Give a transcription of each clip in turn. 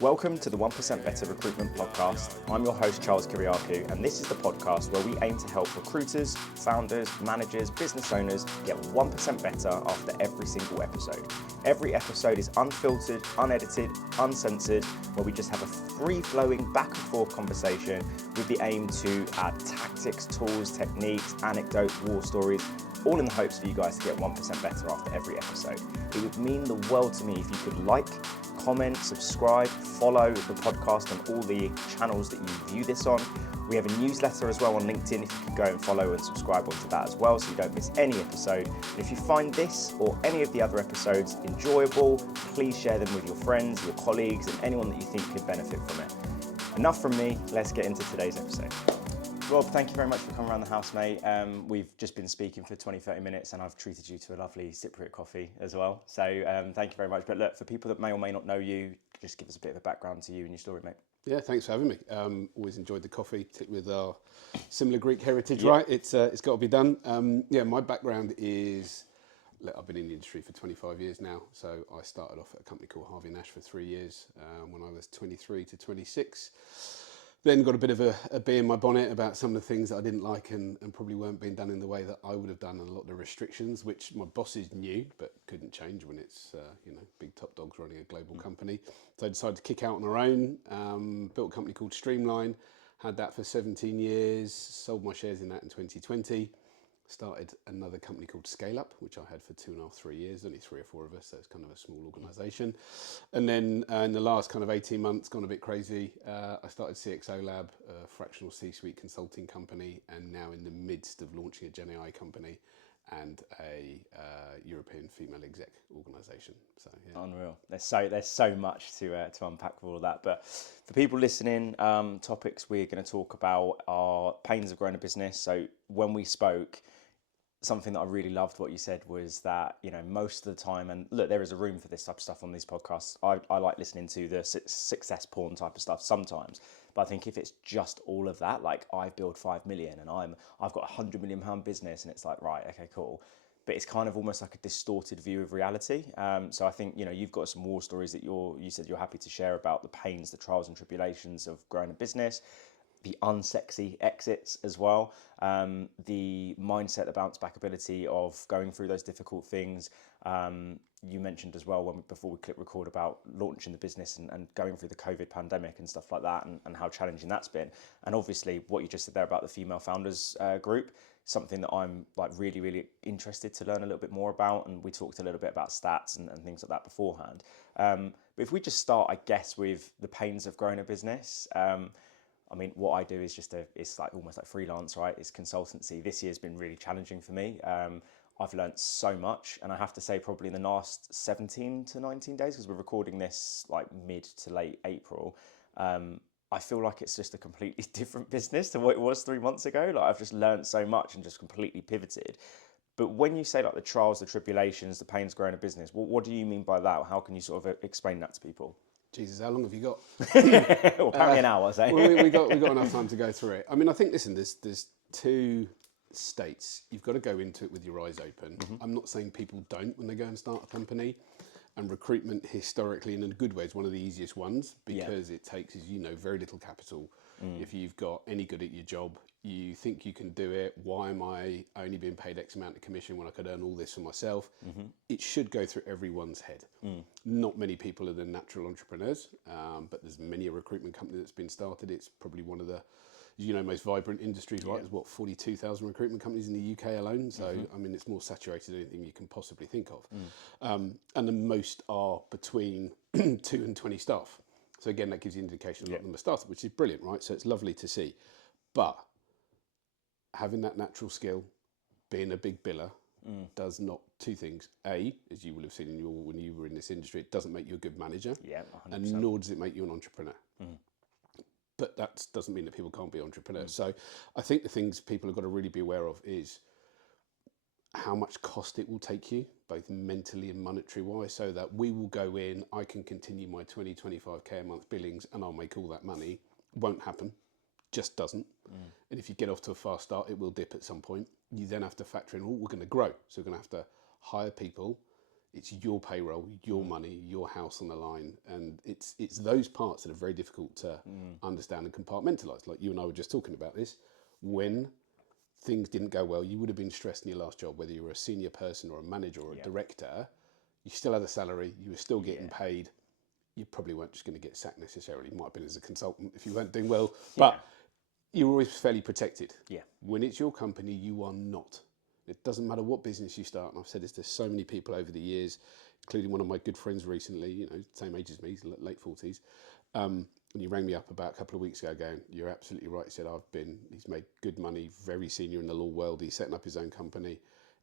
Welcome to the 1% Better Recruitment Podcast. I'm your host, Charles Kiriakou, and this is the podcast where we aim to help recruiters, founders, managers, business owners get 1% better after every single episode. Every episode is unfiltered, unedited, uncensored, where we just have a free-flowing back and forth conversation with the aim to add tactics, tools, techniques, anecdotes, war stories, all in the hopes for you guys to get 1% better after every episode. It would mean the world to me if you could like, comment, subscribe, follow the podcast on all the channels that you view this on. We have a newsletter as well on LinkedIn if you could go and follow and subscribe onto that as well so you don't miss any episode. And if you find this or any of the other episodes enjoyable, please share them with your friends, your colleagues, and anyone that you think could benefit from it. Enough from me, let's get into today's episode. Rob, thank you very much for coming around the house, mate. We've just been speaking for 20, 30 minutes and I've treated you to a lovely Cypriot coffee as well. So thank you very much. But look, for people that may or may not know you, just give us a bit of a background to you and your story, mate. Yeah, thanks for having me. Always enjoyed the coffee, particularly with our similar Greek heritage, right? It's got to be done. My background is, I've been in the industry for 25 years now. So I started off at a company called Harvey Nash for 3 years when I was 23 to 26. Then got a bit of a bee in my bonnet about some of the things that I didn't like and probably weren't being done in the way that I would have done, and a lot of the restrictions, which my bosses knew but couldn't change when it's big top dogs running a global company. So I decided to kick out on our own, built a company called Streamline, had that for 17 years, sold my shares in that in 2020. Started another company called Scale Up, which I had for 2.5, 3 years, only 3 or 4 of us, so it's kind of a small organisation. And then in the last kind of 18 months, gone a bit crazy, I started CXO Lab, a fractional C-suite consulting company, and now in the midst of launching a Gen.E.I company and a European female exec organisation. So yeah. Unreal. There's so much to unpack with all of that. But for people listening, topics we're going to talk about are pains of growing a business. So when we spoke, something that I really loved what you said was that, most of the time, and look, there is a room for this type of stuff on these podcasts. I like listening to the success porn type of stuff sometimes, but I think if it's just all of that, like I build 5 million and I've got £100 million business, and it's like, right, okay, cool. But it's kind of almost like a distorted view of reality. So I think, you've got some war stories that you said you're happy to share about the pains, the trials and tribulations of growing a business, the unsexy exits as well, the mindset, the bounce back ability of going through those difficult things. You mentioned as well before we click record about launching the business and going through the COVID pandemic and stuff like that, and how challenging that's been. And obviously what you just said there about the female founders group, something that I'm like really, really interested to learn a little bit more about. And we talked a little bit about stats and things like that beforehand. But if we just start, I guess, with the pains of growing a business, what I do is it's like almost like freelance, right? It's consultancy. This year's been really challenging for me. I've learned so much, and I have to say probably in the last 17 to 19 days, because we're recording this like mid to late April, I feel like it's just a completely different business to what it was 3 months ago. Like I've just learned so much and just completely pivoted. But when you say like the trials, the tribulations, the pains growing a business, what do you mean by that? How can you sort of explain that to people? Jesus, how long have you got? Well, apparently an hour, say. we got enough time to go through it. I think, listen, there's two states. You've got to go into it with your eyes open. Mm-hmm. I'm not saying people don't when they go and start a company. And recruitment historically, in a good way, is one of the easiest ones because it takes, as you know, very little capital. If you've got any good at your job, you think you can do it. Why am I only being paid X amount of commission when I could earn all this for myself? Mm-hmm. It should go through everyone's head. Not many people are the natural entrepreneurs, but there's many a recruitment company that's been started. It's probably one of the most vibrant industries, right? There's 42,000 recruitment companies in the UK alone. So, it's more saturated than anything you can possibly think of. And the most are between 2 and 20 staff. So again, that gives you an indication a lot of them are started, which is brilliant, right? So it's lovely to see. But having that natural skill, being a big biller, does not two things. A, as you will have seen when you were in this industry, it doesn't make you a good manager. Yeah, 100%. And nor does it make you an entrepreneur. But that doesn't mean that people can't be entrepreneurs. So I think the things people have got to really be aware of is how much cost it will take you, both mentally and monetary wise, so that we will go in, I can continue my 20, 25k a month billings and I'll make all that money. Won't happen, just doesn't. And if you get off to a fast start, it will dip at some point. You then have to factor in, we're going to grow. So we're going to have to hire people, It's your payroll, your money, your house on the line, and it's those parts that are very difficult to understand and compartmentalise. Like you and I were just talking about this. When things didn't go well, you would have been stressed in your last job, whether you were a senior person or a manager or a director. You still had a salary, you were still getting paid. You probably weren't just going to get sacked necessarily. You might have been as a consultant if you weren't doing well, but you're always fairly protected. Yeah. When it's your company, you are not. It doesn't matter what business you start, and I've said this to so many people over the years, including one of my good friends recently, you know, same age as me, he's late 40s, and he rang me up about a couple of weeks ago going, you're absolutely right. He said, he's made good money, very senior in the law world, he's setting up his own company.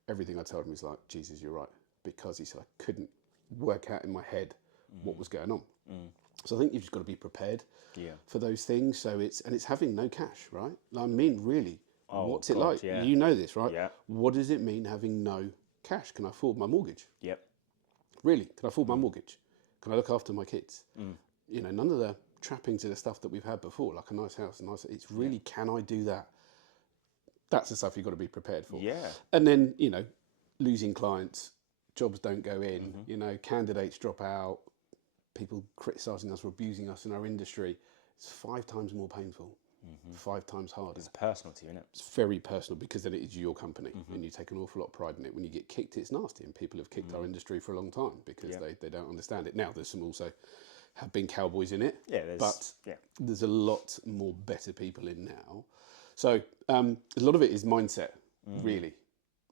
Everything I told him was like, Jesus, you're right. Because he said, I couldn't work out in my head what was going on. So I think you've just got to be prepared for those things. So it's having no cash, right? I mean, really, what's it like? Yeah. You know this, right? Yeah. What does it mean having no cash? Can I afford my mortgage? Yep. Really? Can I afford my mortgage? Can I look after my kids? You know, none of the trappings of the stuff that we've had before, like a nice house, it's really, can I do that? That's the stuff you've got to be prepared for. Yeah. And then, you know, losing clients, jobs don't go in, you know, candidates drop out, people criticising us or abusing us in our industry. It's 5 times more painful, 5 times harder. It's personal to you, isn't it? It's very personal because then it is your company and you take an awful lot of pride in it. When you get kicked, it's nasty, and people have kicked our industry for a long time because they don't understand it. Now, there's some also have been cowboys in it, there's a lot more better people in now. So a lot of it is mindset, really.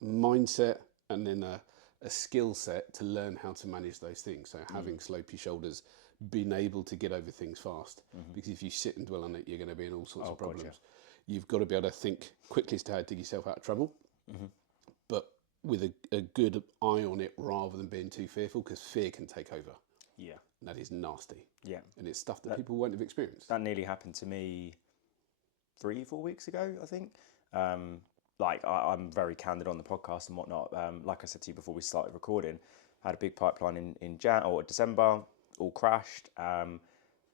Mindset, and then a skill set to learn how to manage those things. So having slopey shoulders, being able to get over things fast. Because if you sit and dwell on it, you're going to be in all sorts of problems. God, You've got to be able to think quickly as to how to dig yourself out of trouble, but with a good eye on it rather than being too fearful, because fear can take over. Yeah. And that is nasty. Yeah. And it's stuff that people won't have experienced. That nearly happened to me 3-4 weeks ago, I think. Like I'm very candid on the podcast and whatnot. Like I said to you before we started recording, I had a big pipeline in December, all crashed.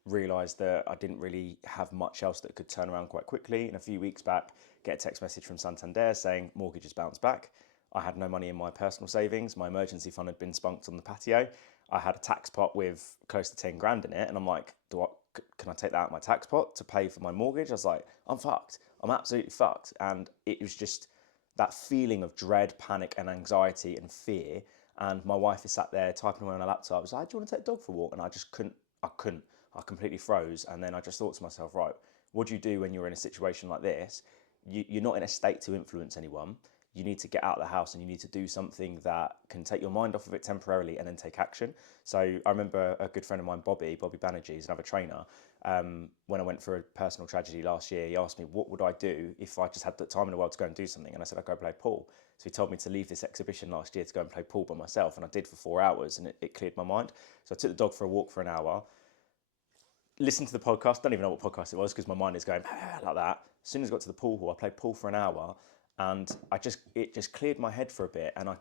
Realised that I didn't really have much else that could turn around quite quickly. And a few weeks back, get a text message from Santander saying mortgage has bounced back. I had no money in my personal savings. My emergency fund had been spunked on the patio. I had a tax pot with close to 10 grand in it. And I'm like, can I take that out of my tax pot to pay for my mortgage? I was like, I'm fucked. I'm absolutely fucked. And it was just that feeling of dread, panic and anxiety and fear. And my wife is sat there typing away on her laptop. I was like, do you want to take the dog for a walk? And I just couldn't. I completely froze. And then I just thought to myself, right, what do you do when you're in a situation like this? You're not in a state to influence anyone. You need to get out of the house and you need to do something that can take your mind off of it temporarily and then take action. So I remember a good friend of mine, Bobby Banerjee, is another trainer. When I went through a personal tragedy last year, he asked me, what would I do if I just had the time in the world to go and do something? And I said, I'd go play pool. So he told me to leave this exhibition last year to go and play pool by myself. And I did for 4 hours and it cleared my mind. So I took the dog for a walk for an hour, listened to the podcast, don't even know what podcast it was because my mind is going like that. As soon as I got to the pool hall, I played pool for an hour. And it just cleared my head for a bit, and I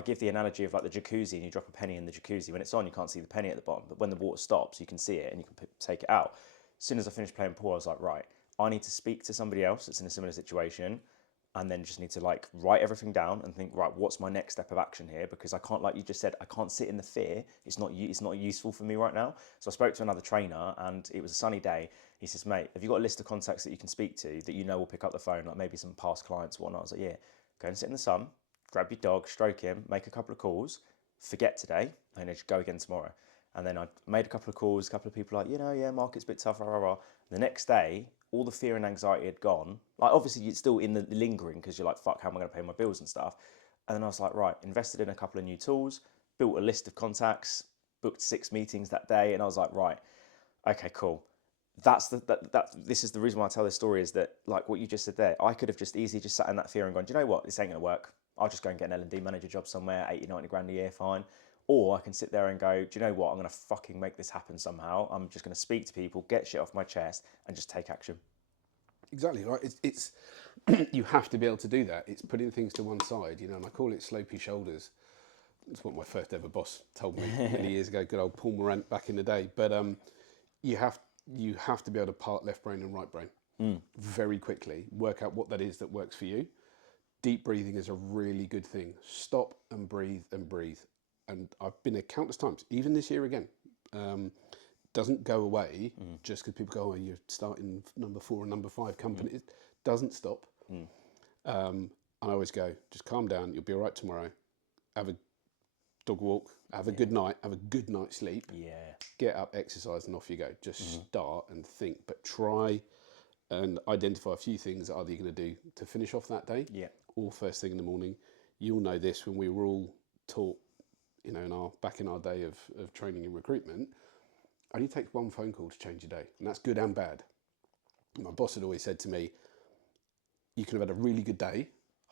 give the analogy of like the jacuzzi, and you drop a penny in the jacuzzi. When it's on, you can't see the penny at the bottom, but when the water stops, you can see it and you can take it out. As soon as I finished playing pool, I was like, right, I need to speak to somebody else that's in a similar situation, and then just need to like write everything down and think, right, what's my next step of action here? Because I can't, like you just said, I can't sit in the fear. It's not useful for me right now. So I spoke to another trainer, and it was a sunny day. He says, mate, have you got a list of contacts that you can speak to that you know will pick up the phone, like maybe some past clients or whatnot? I was like, yeah, go and sit in the sun, grab your dog, stroke him, make a couple of calls, forget today, and then just go again tomorrow. And then I made a couple of calls, a couple of people like, market's a bit tough, rah, rah, rah. The next day, all the fear and anxiety had gone. Like, obviously, you're still in the lingering because you're like, fuck, how am I going to pay my bills and stuff? And then I was like, right, invested in a couple of new tools, built a list of contacts, booked 6 meetings that day. And I was like, right, okay, cool. This is the reason why I tell this story, is that, like what you just said there, I could have just easily just sat in that fear and gone, do you know what, this ain't going to work. I'll just go and get an L&D manager job somewhere, 80, 90 grand a year, fine. Or I can sit there and go, do you know what, I'm going to fucking make this happen somehow. I'm just going to speak to people, get shit off my chest and just take action. Exactly, right. It's you have to be able to do that. It's putting things to one side, and I call it slopey shoulders. It's what my first ever boss told me many years ago, good old Paul Morant back in the day. But you have to be able to part left brain and right brain very quickly, work out what that is that works for you, Deep breathing is a really good thing. Stop and breathe and breathe. And I've been there countless times, even this year again. Doesn't go away just because people go, oh, you're starting number 4 and number 5 company. It doesn't stop. And I always go, just calm down. You'll be all right tomorrow. Have a dog walk. Have a good night. Have a good night's sleep. Yeah. Get up, exercise, and off you go. Just start and think, but try and identify a few things that either you're going to do to finish off that day, or first thing in the morning. You'll know this when we were all taught, you know, back in our day of training in recruitment. Only takes one phone call to change your day, and that's good and bad. My boss had always said to me, you can have had a really good day,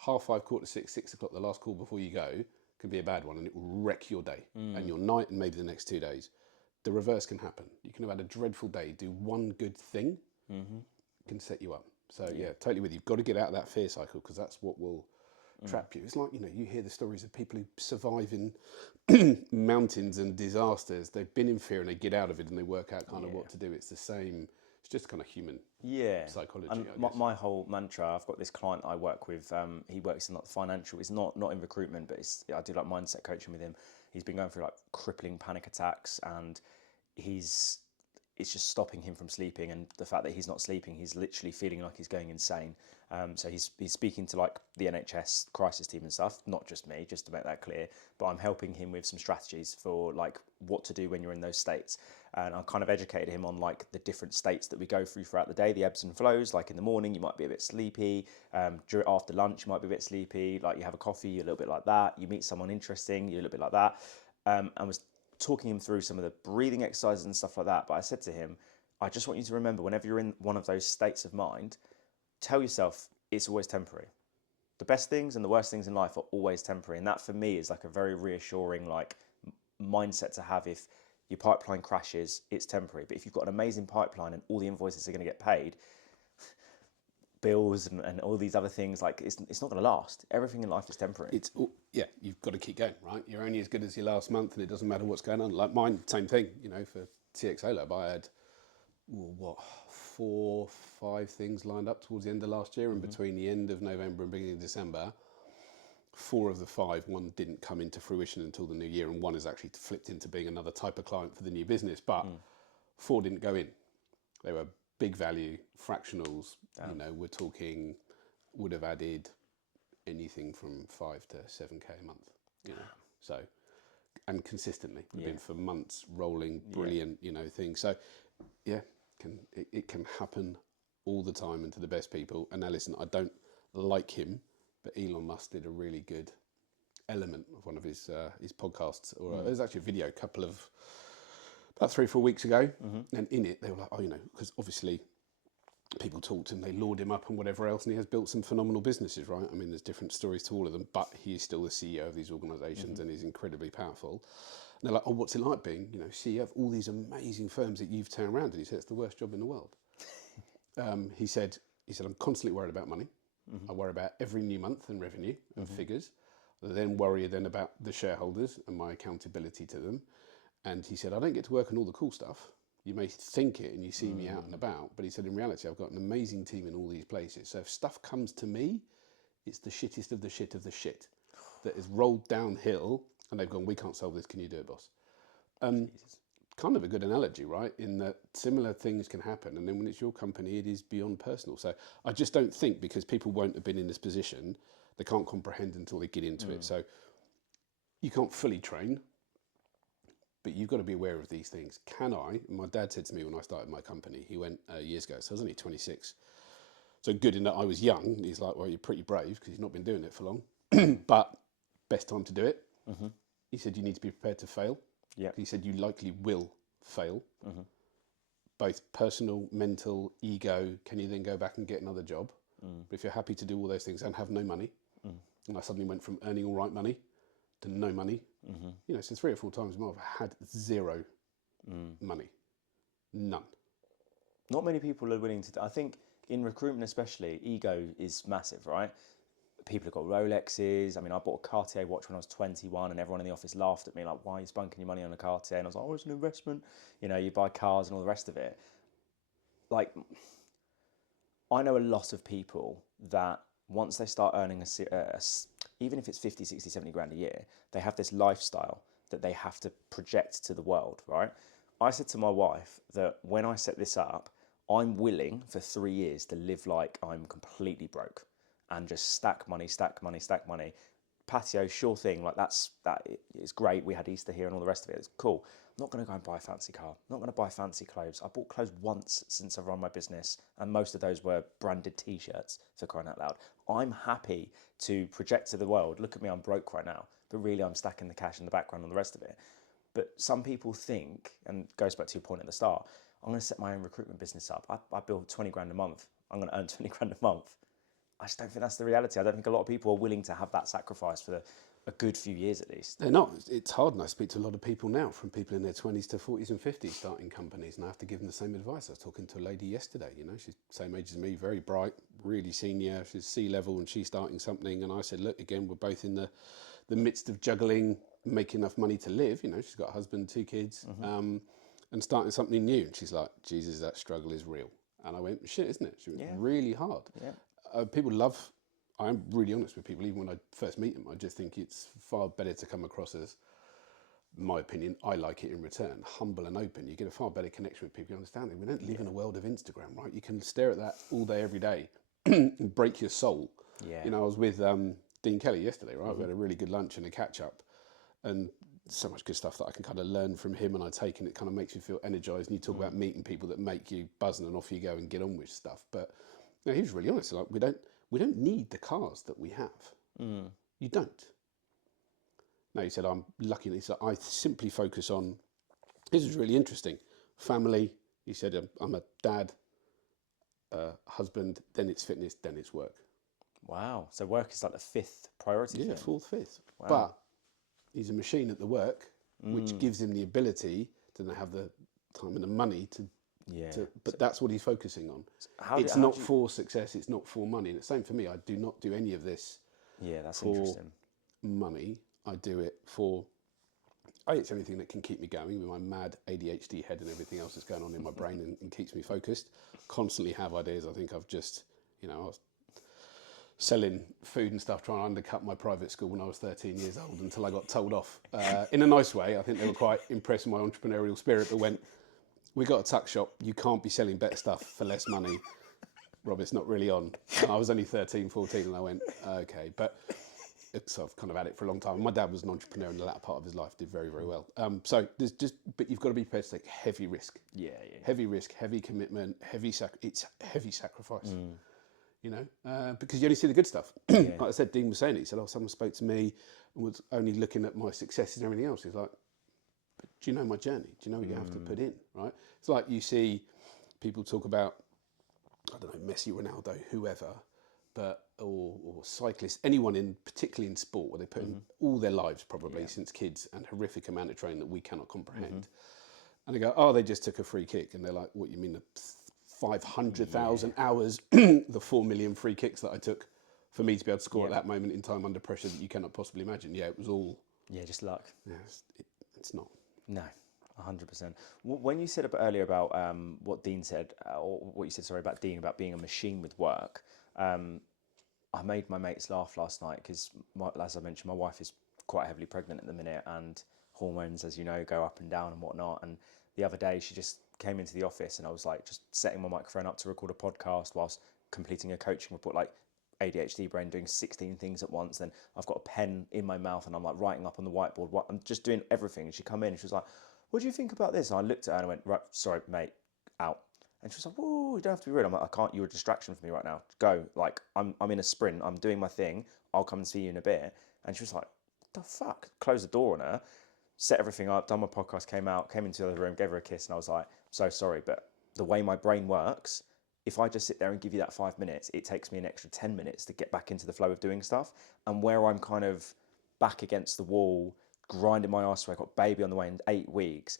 5:30, 5:45, 6 o'clock, the last call before you go can be a bad one, and it will wreck your day and your night and maybe the next 2 days. The reverse can happen. You can have had a dreadful day, do one good thing, can set you up. So yeah, totally with you. You've got to get out of that fear cycle, because that's what will trap you. It's like, you know, you hear the stories of people who survive in mountains and disasters. They've been in fear and they get out of it and they work out kind of what to do. It's the same. It's just kind of human psychology. And my whole mantra, I've got this client I work with, he works in like the financial, it's not in recruitment, but I do like mindset coaching with him. He's been going through like crippling panic attacks, and it's just stopping him from sleeping, and the fact that he's not sleeping, he's literally feeling like he's going insane. So he's speaking to like the NHS crisis team and stuff, not just me, just to make that clear, but I'm helping him with some strategies for like what to do when you're in those states. And I kind of educated him on like the different states that we go through throughout the day, the ebbs and flows. Like in the morning, you might be a bit sleepy. After lunch, you might be a bit sleepy. Like you have a coffee, you're a little bit like that. You meet someone interesting, you're a little bit like that. And was talking him through some of the breathing exercises and stuff like that. But I said to him, I just want you to remember, whenever you're in one of those states of mind, tell yourself it's always temporary. The best things and the worst things in life are always temporary. And that for me is like a very reassuring like mindset to have. If your pipeline crashes, it's temporary. But if you've got an amazing pipeline and all the invoices are going to get paid, bills and all these other things, like it's not going to last. Everything in life is temporary. You've got to keep going, right? You're only as good as your last month, and it doesn't matter what's going on. Like mine, same thing. You know, for TXO Lab, I had 4, 5 things lined up towards the end of last year, and between the end of November and beginning of December, 4 of the 5, one didn't come into fruition until the new year, and one has actually flipped into being another type of client for the new business. But 4 didn't go in. They were big value fractionals. You know, we're talking would have added anything from 5 to 7k a month. You know, so and consistently, been for months, rolling, brilliant. You know, things. So yeah, it can happen all the time, and to the best people. And now listen, I don't like him, but Elon Musk did a really good element of one of his podcasts, or it was actually a video about 3 or 4 weeks ago, and in it they were like, oh, you know, because obviously people talked and they laud him up and whatever else, and he has built some phenomenal businesses, right? I mean, there's different stories to all of them, but he is still the CEO of these organisations and he's incredibly powerful. And they're like, oh, what's it like being, you know, CEO of all these amazing firms that you've turned around? And he said, it's the worst job in the world. He said, I'm constantly worried about money. I worry about every new month and revenue and figures. I then worry about the shareholders and my accountability to them. And he said, I don't get to work on all the cool stuff. You may think it and you see me out and about, but he said, in reality, I've got an amazing team in all these places. So if stuff comes to me, it's the shittest of the shit of the shit that is rolled downhill, and they've gone, we can't solve this. Can you do it, boss? Kind of a good analogy, right? In that similar things can happen. And then when it's your company, it is beyond personal. So I just don't think, because people won't have been in this position, they can't comprehend until they get into it. So you can't fully train, but you've got to be aware of these things. Can I? My dad said to me when I started my company, he went years ago, so I was only 26. So good in that I was young. He's like, well, you're pretty brave because you've not been doing it for long, but best time to do it. He said, you need to be prepared to fail. He said, you likely will fail, both personal, mental, ego. Can you then go back and get another job? But if you're happy to do all those things and have no money, and I suddenly went from earning all right money to no money, you know, so 3 or 4 times a month I had 0 money, none. Not many people are willing to. I think in recruitment especially, ego is massive, right? People have got Rolexes. I mean, I bought a Cartier watch when I was 21 and everyone in the office laughed at me like, why are you spunking your money on a Cartier? And I was like, oh, it's an investment. You know, you buy cars and all the rest of it. Like, I know a lot of people that once they start earning even if it's 50, 60, 70 grand a year, they have this lifestyle that they have to project to the world, right? I said to my wife that when I set this up, I'm willing for 3 years to live like I'm completely broke and just stack money, stack money, stack money. Patio, sure thing, like that is great. We had Easter here and all the rest of it. It's cool. I'm not going to go and buy a fancy car. I'm not going to buy fancy clothes. I bought clothes once since I've run my business, and most of those were branded t-shirts, for crying out loud. I'm happy to project to the world, look at me, I'm broke right now, but really I'm stacking the cash in the background and the rest of it. But some people think, and it goes back to your point at the start, I'm going to set my own recruitment business up. I build 20 grand a month. I'm going to earn 20 grand a month. I just don't think that's the reality. I don't think a lot of people are willing to have that sacrifice for a good few years at least. They're not. It's hard, and I speak to a lot of people now, from people in their 20s to 40s and 50s starting companies, and I have to give them the same advice. I was talking to a lady yesterday, she's the same age as me, very bright, really senior, she's C-level, and she's starting something, and I said, look, again, we're both in the midst of juggling, making enough money to live, she's got a husband, 2 kids, and starting something new, and she's like, Jesus, that struggle is real. And I went, shit, isn't it? She went, really hard. Yeah. People love, I'm really honest with people, even when I first meet them, I just think it's far better to come across as, my opinion, I like it in return, humble and open. You get a far better connection with people, you understand it. We don't live in a world of Instagram, right? You can stare at that all day, every day, and break your soul. Yeah. I was with Dean Kelly yesterday, right? We had a really good lunch and a catch up, and so much good stuff that I can kind of learn from him, and I take, and it kind of makes you feel energized. And you talk about meeting people that make you buzz, and off you go and get on with stuff. But he was really honest. Like, we don't need the cars that we have. You don't. No, he said, I'm lucky. He said, I simply focus on, this is really interesting, family. He said, I'm a dad, husband, then it's fitness, then it's work. Wow. So work is like the 5th priority. Yeah, thing. 4th, 5th. Wow. But he's a machine at the work, which gives him the ability to have the time and the money to. But that's what he's focusing on. It's not for success. It's not for money. And it's the same for me. I do not do any of this. Yeah, that's for interesting. Money. I do it for. It's anything that can keep me going with my mad ADHD head and everything else that's going on in my brain and keeps me focused. Constantly have ideas. I think I've just, I was selling food and stuff, trying to undercut my private school when I was 13 years old until I got told off in a nice way. I think they were quite impressed with my entrepreneurial spirit, but went, we got a tuck shop, you can't be selling better stuff for less money. Rob, it's not really on. And I was only 13, 14, and I went, okay. But so I've kind of had it for a long time. My dad was an entrepreneur in the latter part of his life, did very, very well. So there's but you've got to be prepared to take heavy risk. Yeah. Heavy risk, heavy commitment, it's heavy sacrifice. Because you only see the good stuff. Like I said, Dean was saying it. He said, someone spoke to me and was only looking at my successes and everything else. He's like, but do you know my journey? Do you know what you have to put in, right? It's like you see people talk about, I don't know, Messi, Ronaldo, whoever, but or cyclists, anyone particularly in sport, where they put in all their lives probably since kids and horrific amount of training that we cannot comprehend. And they go, they just took a free kick. And they're like, what, you mean the 500,000 hours, the 4 million free kicks that I took for me to be able to score at that moment in time under pressure that you cannot possibly imagine. Yeah, it was all... Yeah, just luck. Yeah, it's not. No, 100%. When you said earlier about what Dean said, or what you said, sorry, about Dean, about being a machine with work, I made my mates laugh last night because, as I mentioned, my wife is quite heavily pregnant at the minute, and hormones, as you know, go up and down and whatnot. And the other day she just came into the office and I was like just setting my microphone up to record a podcast whilst completing a coaching report, like ADHD brain doing 16 things at once. Then I've got a pen in my mouth and I'm like writing up on the whiteboard. I'm just doing everything. And she come in and she was like, what do you think about this? And I looked at her and I went, right, sorry, mate, out. And she was like, whoa, you don't have to be rude. I'm like, I can't, you're a distraction for me right now. Go. Like, I'm in a sprint. I'm doing my thing. I'll come and see you in a bit. And she was like, what the fuck? Closed the door on her, set everything up, done my podcast, came into the other room, gave her a kiss. And I was like, so sorry, but the way my brain works, if I just sit there and give you that 5 minutes, it takes me an extra 10 minutes to get back into the flow of doing stuff. And where I'm kind of back against the wall, grinding my ass away, got baby on the way in 8 weeks,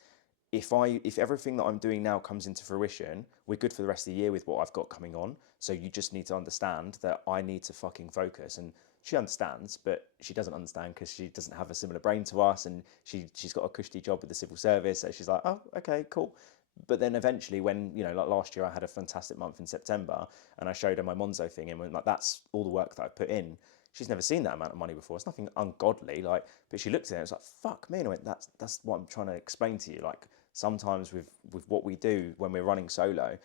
if everything that I'm doing now comes into fruition, we're good for the rest of the year with what I've got coming on. So you just need to understand that I need to fucking focus. And she understands, but she doesn't understand because she doesn't have a similar brain to us, and she's got a cushy job with the civil service. So she's like, oh, okay, cool. But then eventually when, like last year I had a fantastic month in September and I showed her my Monzo thing and went like, that's all the work that I put in. She's never seen that amount of money before. It's nothing ungodly, but she looked at it and it's like, fuck me. And I went, that's what I'm trying to explain to you. Like sometimes with what we do when we're running solo,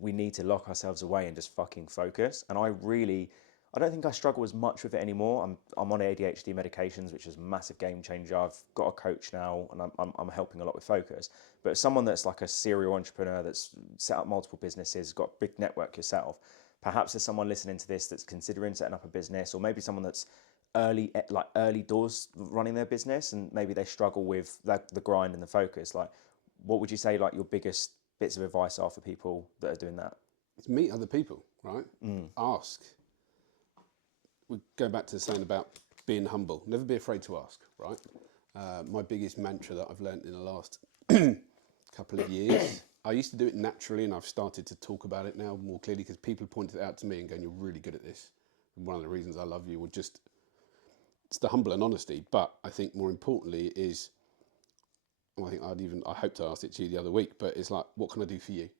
we need to lock ourselves away and just fucking focus. And I don't think I struggle as much with it anymore. I'm on ADHD medications, which is a massive game changer. I've got a coach now, and I'm helping a lot with focus. But someone that's like a serial entrepreneur that's set up multiple businesses, got a big network yourself. Perhaps there's someone listening to this that's considering setting up a business, or maybe someone that's early doors running their business, and maybe they struggle with the grind and the focus. Like, what would you say like your biggest bits of advice are for people that are doing that? It's meet other people, right? Ask. We go back to the saying about being humble. Never be afraid to ask, right? My biggest mantra that I've learned in the last couple of years, I used to do it naturally and I've started to talk about it now more clearly because people pointed it out to me and going, you're really good at this. And one of the reasons I love you it's the humble and honesty. But I think more importantly is, I hope to ask it to you the other week, but it's like, what can I do for you?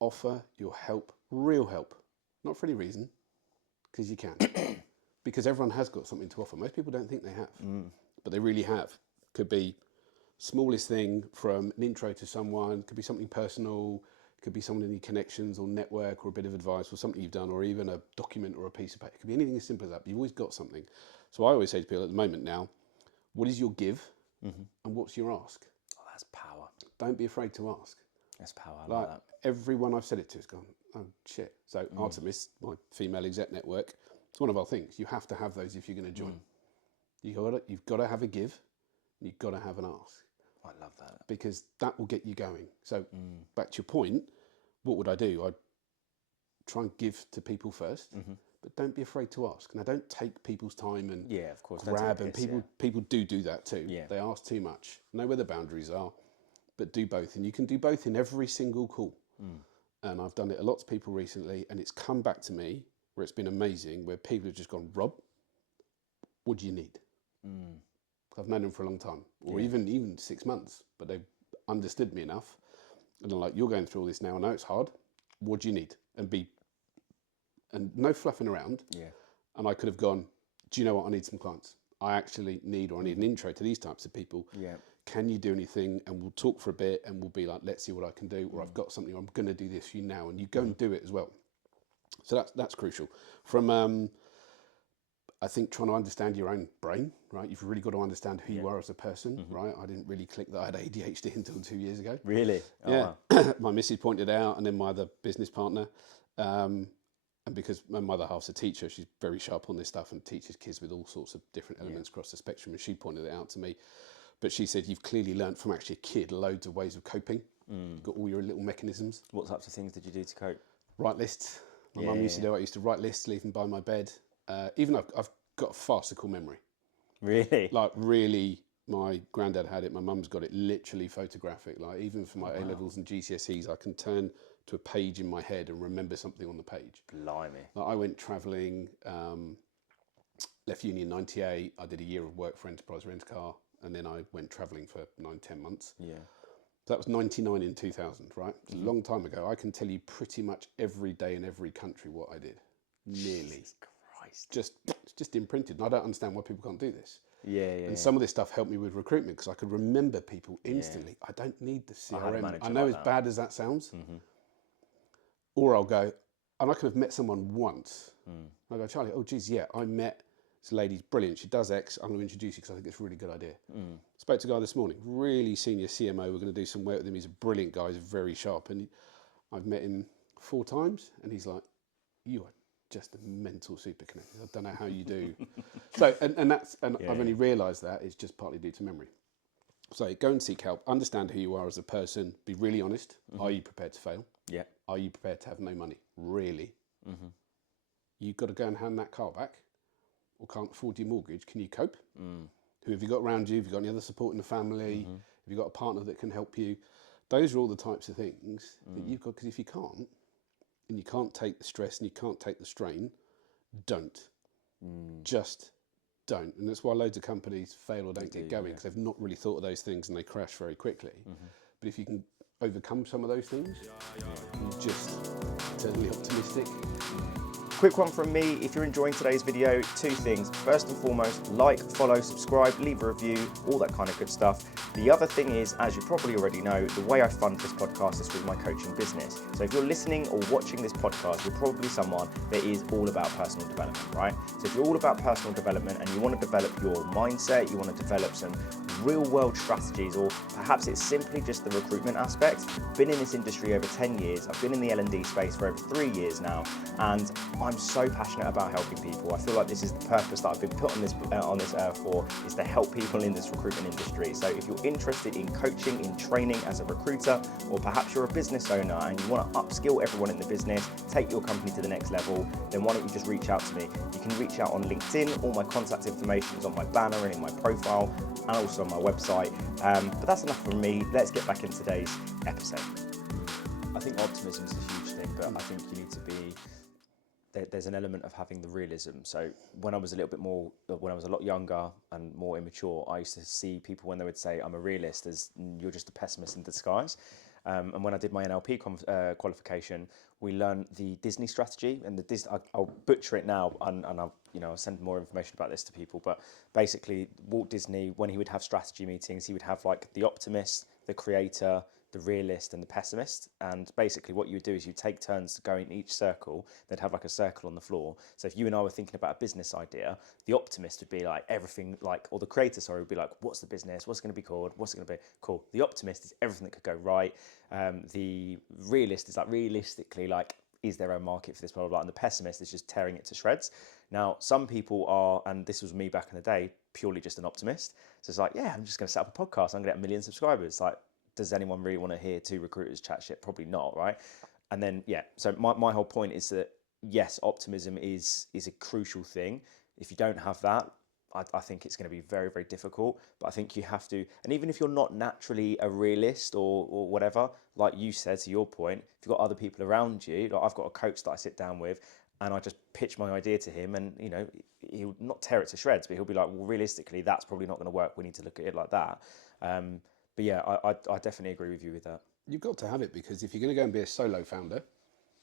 Offer your help, real help, not for any reason, because you can. Because everyone has got something to offer. Most people don't think they have, but they really have. Could be smallest thing from an intro to someone, could be something personal, could be someone in your connections or network or a bit of advice or something you've done or even a document or a piece of paper. It could be anything as simple as that, but you've always got something. So I always say to people at the moment now, what is your give and what's your ask? Oh, that's power. Don't be afraid to ask. That's power. I like that. Everyone I've said it to has gone, oh shit. So Artemis, my female exec network, it's one of our things. You have to have those if you're going to join. You've got to have a give. You've got to have an ask. I love that. Because that will get you going. So back to your point, what would I do? I'd try and give to people first, but don't be afraid to ask. Now, don't take people's time and of course, grab. And people do that too. Yeah. They ask too much. Know where the boundaries are, but do both. And you can do both in every single call. And I've done it a lot to people recently, and it's come back to me where it's been amazing, where people have just gone, Rob, what do you need? I've known them for a long time, or even 6 months, but they've understood me enough. And they're like, you're going through all this now. I know it's hard. What do you need? And no fluffing around. Yeah. And I could have gone, do you know what? I need some clients. I actually need an intro to these types of people. Yeah. Can you do anything? And we'll talk for a bit and we'll be like, let's see what I can do. Or I've got something, or I'm going to do this for you now. And you go and do it as well. So that's crucial. From, I think, trying to understand your own brain, right? You've really got to understand who you are as a person, right? I didn't really click that I had ADHD until 2 years ago. Really? Oh, yeah. Wow. My missus pointed out, and then my other business partner. And because my mother half's a teacher, she's very sharp on this stuff and teaches kids with all sorts of different elements across the spectrum. And she pointed it out to me. But she said, you've clearly learned from actually a kid loads of ways of coping. You've got all your little mechanisms. What types of things did you do to cope? Write lists. My mum used to do it. I used to write lists, leave them by my bed. Even I've got a farcical memory. Really? Like really, my granddad had it. My mum's got it literally photographic. Like even for my A-levels and GCSEs, I can turn to a page in my head and remember something on the page. Blimey. Like I went travelling, left uni in 98. I did a year of work for Enterprise Rent a Car. And then I went travelling for 9-10 months. Yeah. So that was 99 in 2000, right? It's a long time ago. I can tell you pretty much every day in every country what I did. Nearly. Jesus Christ. It's just imprinted. And I don't understand why people can't do this. Yeah. And some of this stuff helped me with recruitment because I could remember people instantly. I don't need the CRM. I know as bad as that sounds. Or I'll go, and I could have met someone once. I'll go, Charlie, oh geez, yeah, I met this lady's brilliant. She does X. I'm going to introduce you because I think it's a really good idea. Spoke to a guy this morning, really senior CMO. We're going to do some work with him. He's a brilliant guy. He's very sharp. And I've met him 4 times. And he's like, you are just a mental super connected. I don't know how you do. So, and I've only realised that it's just partly due to memory. So go and seek help. Understand who you are as a person. Be really honest. Are you prepared to fail? Yeah. Are you prepared to have no money? Really? You've got to go and hand that car back. Or can't afford your mortgage, can you cope? Who have you got around you? Have you got any other support in the family? Have you got a partner that can help you? Those are all the types of things that you've got, because if you can't, and you can't take the stress and you can't take the strain, don't. Just don't. And that's why loads of companies fail or don't get going, because they've not really thought of those things and they crash very quickly. But if you can overcome some of those things. I'm just eternally optimistic. Quick one from me, if you're enjoying today's video, two things. First and foremost, like, follow, subscribe, leave a review, all that kind of good stuff. The other thing is, as you probably already know, the way I fund this podcast is through my coaching business. So if you're listening or watching this podcast, you're probably someone that is all about personal development, right? So if you're all about personal development and you want to develop your mindset, you want to develop some real world strategies, or perhaps it's simply just the recruitment aspect. I've been in this industry over 10 years. I've been in the L&D space for over 3 years now, and I'm so passionate about helping people. I feel like this is the purpose that I've been put on this earth for, is to help people in this recruitment industry. So if you're interested in coaching, in training as a recruiter, or perhaps you're a business owner and you want to upskill everyone in the business, take your company to the next level, then why don't you just reach out to me? You can reach out on LinkedIn. All my contact information is on my banner and in my profile, and also on my website. But that's enough from me. Let's get back into today's episode. I think optimism is a huge thing, but I think you need to be, there's an element of having the realism. So when I was a lot younger and more immature, I used to see people when they would say, I'm a realist, as you're just a pessimist in disguise. And when I did my NLP qualification, we learned the Disney strategy, and I'll butcher it now, and I'll send more information about this to people. But basically, Walt Disney, when he would have strategy meetings, he would have like the optimist, the creator, the realist, and the pessimist. And basically, what you would do is you take turns to go in each circle. They'd have like a circle on the floor. So if you and I were thinking about a business idea, the optimist would be like everything, or the creator, would be like, what's the business? What's it going to be called? What's it going to be? Cool. The optimist is everything that could go right. The realist is like realistically, like, is there a market for this, blah, blah, blah. And the pessimist is just tearing it to shreds. Now, some people are, and this was me back in the day, purely just an optimist. So it's like, yeah, I'm just going to set up a podcast. I'm going to get 1 million subscribers. Like, does anyone really want to hear two recruiters chat shit? Probably not, right? And then, yeah, so my whole point is that, yes, optimism is a crucial thing. If you don't have that, I think it's going to be very, very difficult. But I think you have to, and even if you're not naturally a realist or whatever, like you said, to your point, if you've got other people around you, like I've got a coach that I sit down with, and I just pitch my idea to him, and he'll not tear it to shreds, but he'll be like, well, realistically, that's probably not going to work. We need to look at it like that. But yeah, I definitely agree with you with that. You've got to have it, because if you're going to go and be a solo founder,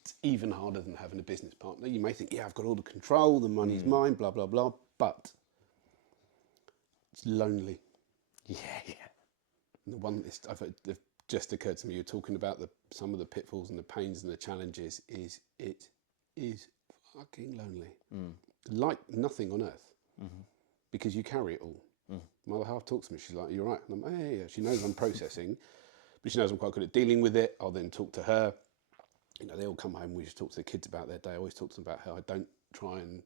it's even harder than having a business partner. You may think, yeah, I've got all the control, the money's mine, blah, blah, blah, but it's lonely. Yeah. And the one that just occurred to me, you're talking about some of the pitfalls and the pains and the challenges, it is fucking lonely. Like nothing on earth, because you carry it all. My other half talks to me, she's like, you're right. And I'm like, yeah. She knows I'm processing, but she knows I'm quite good at dealing with it. I'll then talk to her. They all come home, we just talk to the kids about their day. I always talk to them about how I don't try and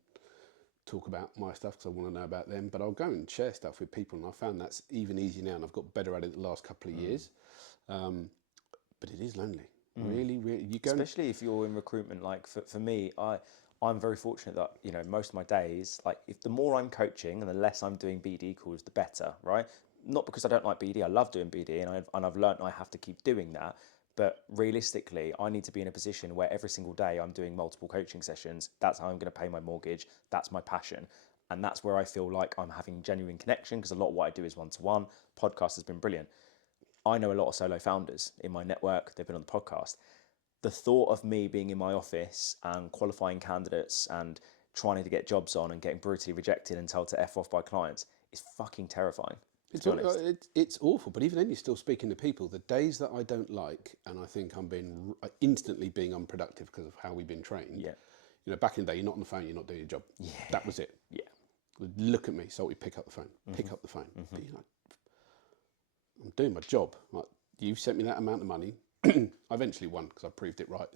talk about my stuff because I want to know about them, but I'll go and share stuff with people, and I found that's even easier now, and I've got better at it the last couple of years. But it is lonely. Really, you go, especially if you're in recruitment. Like for me, I'm very fortunate that most of my days, like, if the more I'm coaching and the less I'm doing BD calls, the better, right? Not because I don't like BD, I love doing BD, and I've learned I have to keep doing that. But realistically, I need to be in a position where every single day I'm doing multiple coaching sessions. That's how I'm going to pay my mortgage. That's my passion. And that's where I feel like I'm having genuine connection, because a lot of what I do is one-to-one. Podcast has been brilliant. I know a lot of solo founders in my network. They've been on the podcast. The thought of me being in my office and qualifying candidates and trying to get jobs on and getting brutally rejected and told to F off by clients is fucking terrifying. It's awful, but even then you're still speaking to people. The days that I don't like, and I think I'm instantly being unproductive because of how we've been trained. Yeah. Back in the day, you're not on the phone, you're not doing your job. Yeah. That was it. Yeah. Look at me, Salty, pick up the phone. Pick up the phone. But you're like, I'm doing my job. Like, you sent me that amount of money. I eventually won because I proved it right.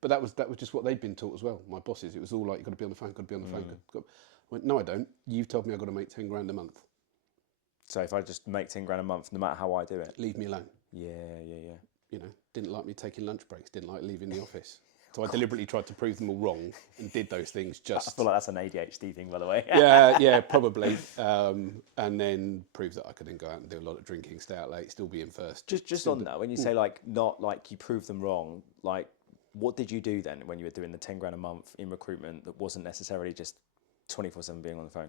But that was just what they'd been taught as well. My bosses, it was all like, you've got to be on the phone, got to be on the phone. I went, no, I don't. You've told me I've got to make 10 grand a month. So if I just make 10 grand a month, no matter how I do it, leave me alone. Yeah. Didn't like me taking lunch breaks, didn't like leaving the office. So I deliberately tried to prove them all wrong and did those things just... I feel like that's an ADHD thing, by the way. yeah, probably. And then prove that I could then go out and do a lot of drinking, stay out late, still be in first. Just on that, when you say not like you proved them wrong, like, what did you do then when you were doing the 10 grand a month in recruitment that wasn't necessarily just 24/7 being on the phone?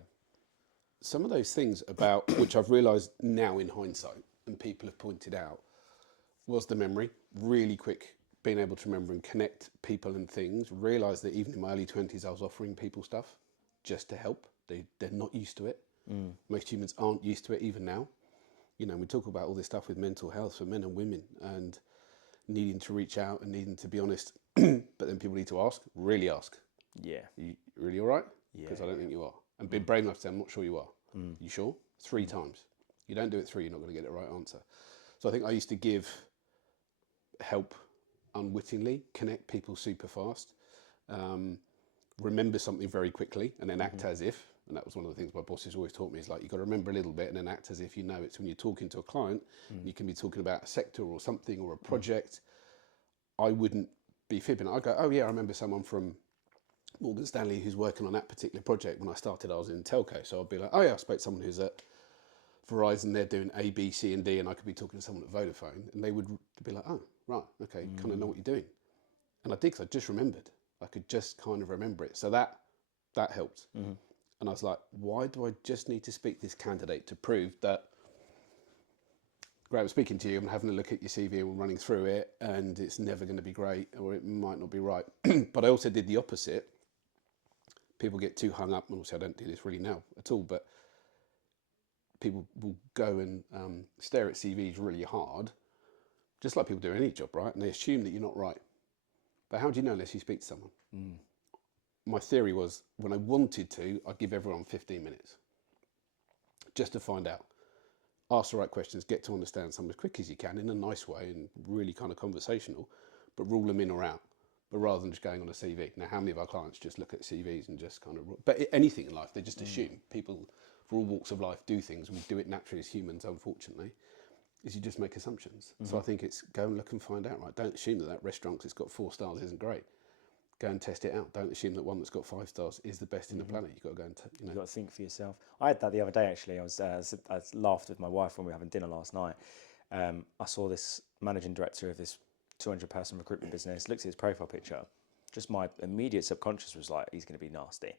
Some of those things about which I've realised now in hindsight, and people have pointed out, was the memory, really quick, being able to remember and connect people and things. Realised that even in my early 20s, I was offering people stuff just to help. They're not used to it. Most humans aren't used to it even now. You know, we talk about all this stuff with mental health for men and women and needing to reach out and needing to be honest. But then people need to ask, really ask. Yeah. Are you really all right? Yeah. Because I don't think you are. And be brave enough to say, I'm not sure you are. You sure? 3 times. You don't do it 3, you're not going to get the right answer. So I think I used to give help unwittingly, connect people super fast, remember something very quickly, and then act as if. And that was one of the things my bosses always taught me, is like, you've got to remember a little bit and then act as if you know it. So when you're talking to a client, you can be talking about a sector or something or a project. I wouldn't be fibbing. I'd go, oh yeah, I remember someone from Morgan Stanley who's working on that particular project. When I started, I was in telco. So I'd be like, oh yeah, I spoke to someone who's at Verizon, they're doing A, B, C, and D, and I could be talking to someone at Vodafone, and they would be like, oh, right, okay, kind of know what you're doing. And I did, because I just remembered. I could just kind of remember it. So that helped. And I was like, why do I just need to speak to this candidate to prove that, great, I'm speaking to you, I'm having a look at your CV and we're running through it, and it's never going to be great, or it might not be right. But I also did the opposite. People get too hung up, and also I don't do this really now at all, but people will go and stare at CVs really hard, just like people do any job, right? And they assume that you're not right. But how do you know unless you speak to someone? My theory was, when I wanted to, I'd give everyone 15 minutes just to find out. Ask the right questions, get to understand someone as quick as you can in a nice way and really kind of conversational, but rule them in or out. But rather than just going on a CV. Now, how many of our clients just look at CVs and just kind of, but anything in life, they just assume. People for all walks of life do things. We do it naturally as humans, unfortunately, is you just make assumptions. So I think it's go and look and find out, right? Don't assume that restaurant that's got 4 stars isn't great. Go and test it out. Don't assume that one that's got 5 stars is the best in the planet. You've got to go and, You've got to think for yourself. I had that the other day, actually. I laughed with my wife when we were having dinner last night. I saw this managing director of this 200-person recruitment business, looked at his profile picture. Just my immediate subconscious was like, he's going to be nasty.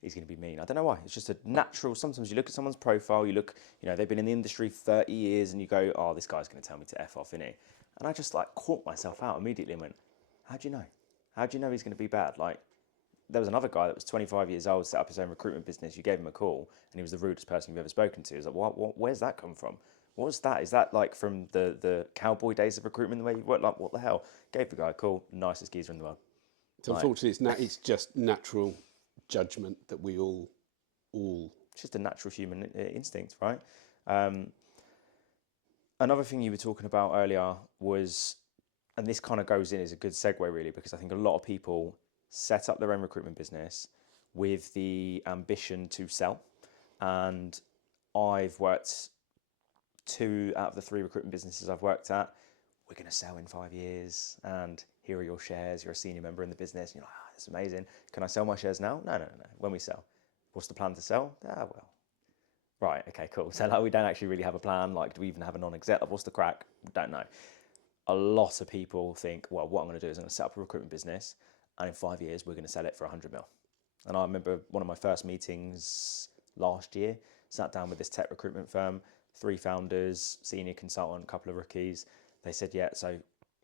He's going to be mean. I don't know why. It's just a natural, sometimes you look at someone's profile, you look, you know, they've been in the industry 30 years and you go, oh, this guy's going to tell me to F off, innit? And I just like caught myself out immediately and went, how do you know? How do you know he's going to be bad? Like, there was another guy that was 25 years old, set up his own recruitment business. You gave him a call and he was the rudest person you've ever spoken to. It's like, where's that come from? What was that? Is that like from the cowboy days of recruitment, the way you work? Like, what the hell? Gave the guy a call, nicest geezer in the world. so unfortunately, it's just natural judgment that we all. It's just a natural human instinct, right? Another thing you were talking about earlier was, and this kind of goes in as a good segue really, because I think a lot of people set up their own recruitment business with the ambition to sell. And I've worked 2 out of the 3 recruitment businesses I've worked at. We're going to sell in 5 years and here are your shares. You're a senior member in the business. You're like, oh, that's amazing. Can I sell my shares now? No. When we sell. What's the plan to sell? Well. Right, okay, cool. So like, we don't actually really have a plan. Like, do we even have a non-exec? Like, what's the crack? Don't know. A lot of people think, well, what I'm going to do is I'm going to set up a recruitment business and in 5 years, we're going to sell it for 100 mil. And I remember one of my first meetings last year, sat down with this tech recruitment firm, 3 founders, senior consultant, a couple of rookies. They said, yeah, so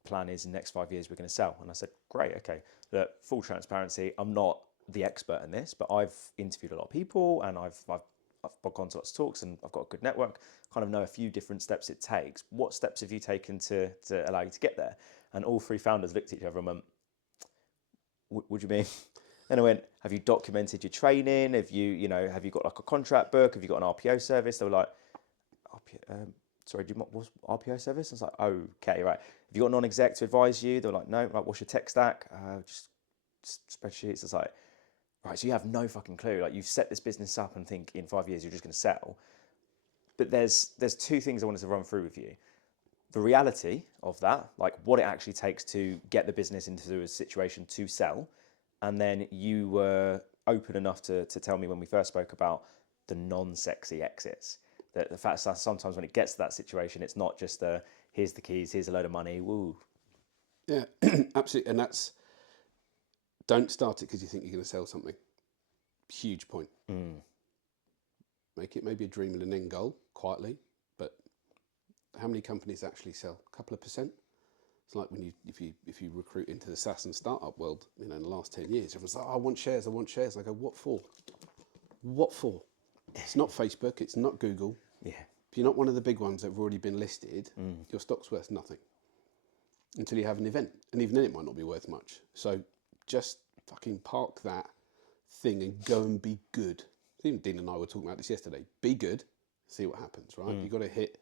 plan is in the next 5 years, we're going to sell. And I said, great, okay. Look, full transparency, I'm not the expert in this, but I've interviewed a lot of people and I've gone to lots of talks and I've got a good network, kind of know a few different steps it takes. What steps have you taken to allow you to get there? And all 3 founders looked at each other and went, what do you mean? And I went, have you documented your training? Have you got like a contract book? Have you got an RPO service? They were like, sorry, what's RPO service? I was like, okay, right. Have you got a non-exec to advise you? They were like, no. Like, what's your tech stack? Just spreadsheets. It's like, right, so you have no fucking clue. Like, you've set this business up and think in 5 years you're just going to sell. But there's 2 things I wanted to run through with you. The reality of that, like what it actually takes to get the business into a situation to sell. And then you were open enough to tell me when we first spoke about the non-sexy exits. That the fact that sometimes when it gets to that situation, it's not just here's the keys, here's a load of money, woo. Yeah, absolutely. And that's, don't start it because you think you're going to sell something. Huge point. Make it maybe a dream and an end goal, quietly. But how many companies actually sell? A couple of percent? It's like if you recruit into the SaaS and startup world, in the last 10 years, everyone's like, oh, I want shares. And I go, what for? What for? It's not Facebook, it's not Google. Yeah. If you're not one of the big ones that have already been listed, your stock's worth nothing until you have an event. And even then it might not be worth much. So just fucking park that thing and go and be good. Even Dean and I were talking about this yesterday. Be good, see what happens, right? You've got to hit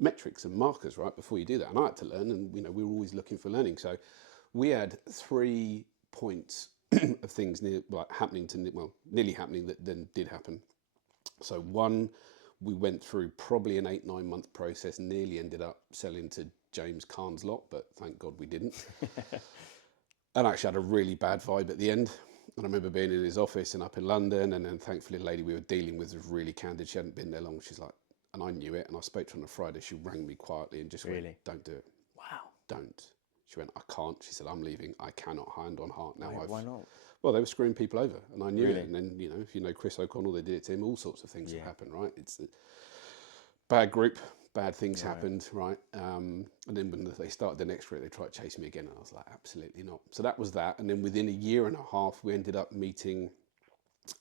metrics and markers, right, before you do that. And I had to learn, and we were always looking for learning. So we had 3 points of things nearly happening that then did happen. So one, we went through probably an 8-9 month process, nearly ended up selling to James Khan's lot, but thank God we didn't. And I actually had a really bad vibe at the end. And I remember being in his office and up in London, and then thankfully the lady we were dealing with was really candid. She hadn't been there long. She's like, and I knew it, and I spoke to her on a Friday. She rang me quietly and just went, don't do it. Wow. Don't. She went, I can't. She said, I'm leaving. I cannot, hand on heart. Now Why not? Well, they were screwing people over, and I knew it. And then, if you know Chris O'Connell, they did it to him. All sorts of things have happened, right? It's a bad group, bad things happened, right? And then when they started the next group, they tried to chase me again, and I was like, absolutely not. So that was that. And then within a year and a half, we ended up meeting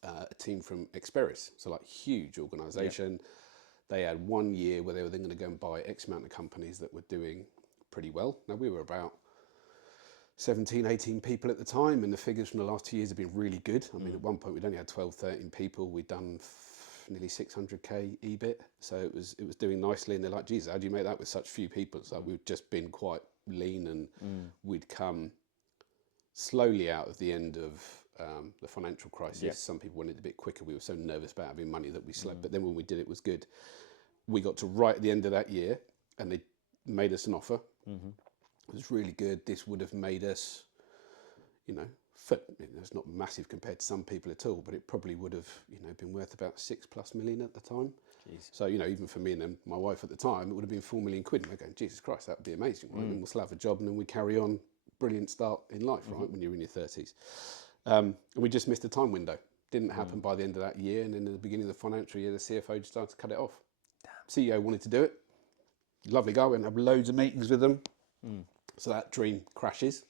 a team from Experis, so like huge organisation. They had 1 year where they were then going to go and buy X amount of companies that were doing pretty well. Now, we were about 17, 18 people at the time, and the figures from the last 2 years have been really good. I mean, at one point, we'd only had 12, 13 people. We'd done nearly 600k EBIT, so it was doing nicely. And they're like, geez, how do you make that with such few people? So we've just been quite lean, and we'd come slowly out of the end of the financial crisis. Some people wanted it a bit quicker. We were so nervous about having money that we slept. But then when we did, it was good. We got to right at the end of that year, and they made us an offer. It was really good. This would have made us, it's not massive compared to some people at all, but it probably would have, been worth about 6+ million at the time. Jeez. So, even for me and then my wife at the time, it would have been 4 million quid. And we're going, Jesus Christ, that would be amazing, right? And we'll still have a job, and then we carry on. Brilliant start in life, right? When you're in your 30s. And we just missed the time window. Didn't happen by the end of that year. And then at the beginning of the financial year, the CFO just started to cut it off. CEO wanted to do it. Lovely guy. We went and had loads of meetings with them. So that dream crashes.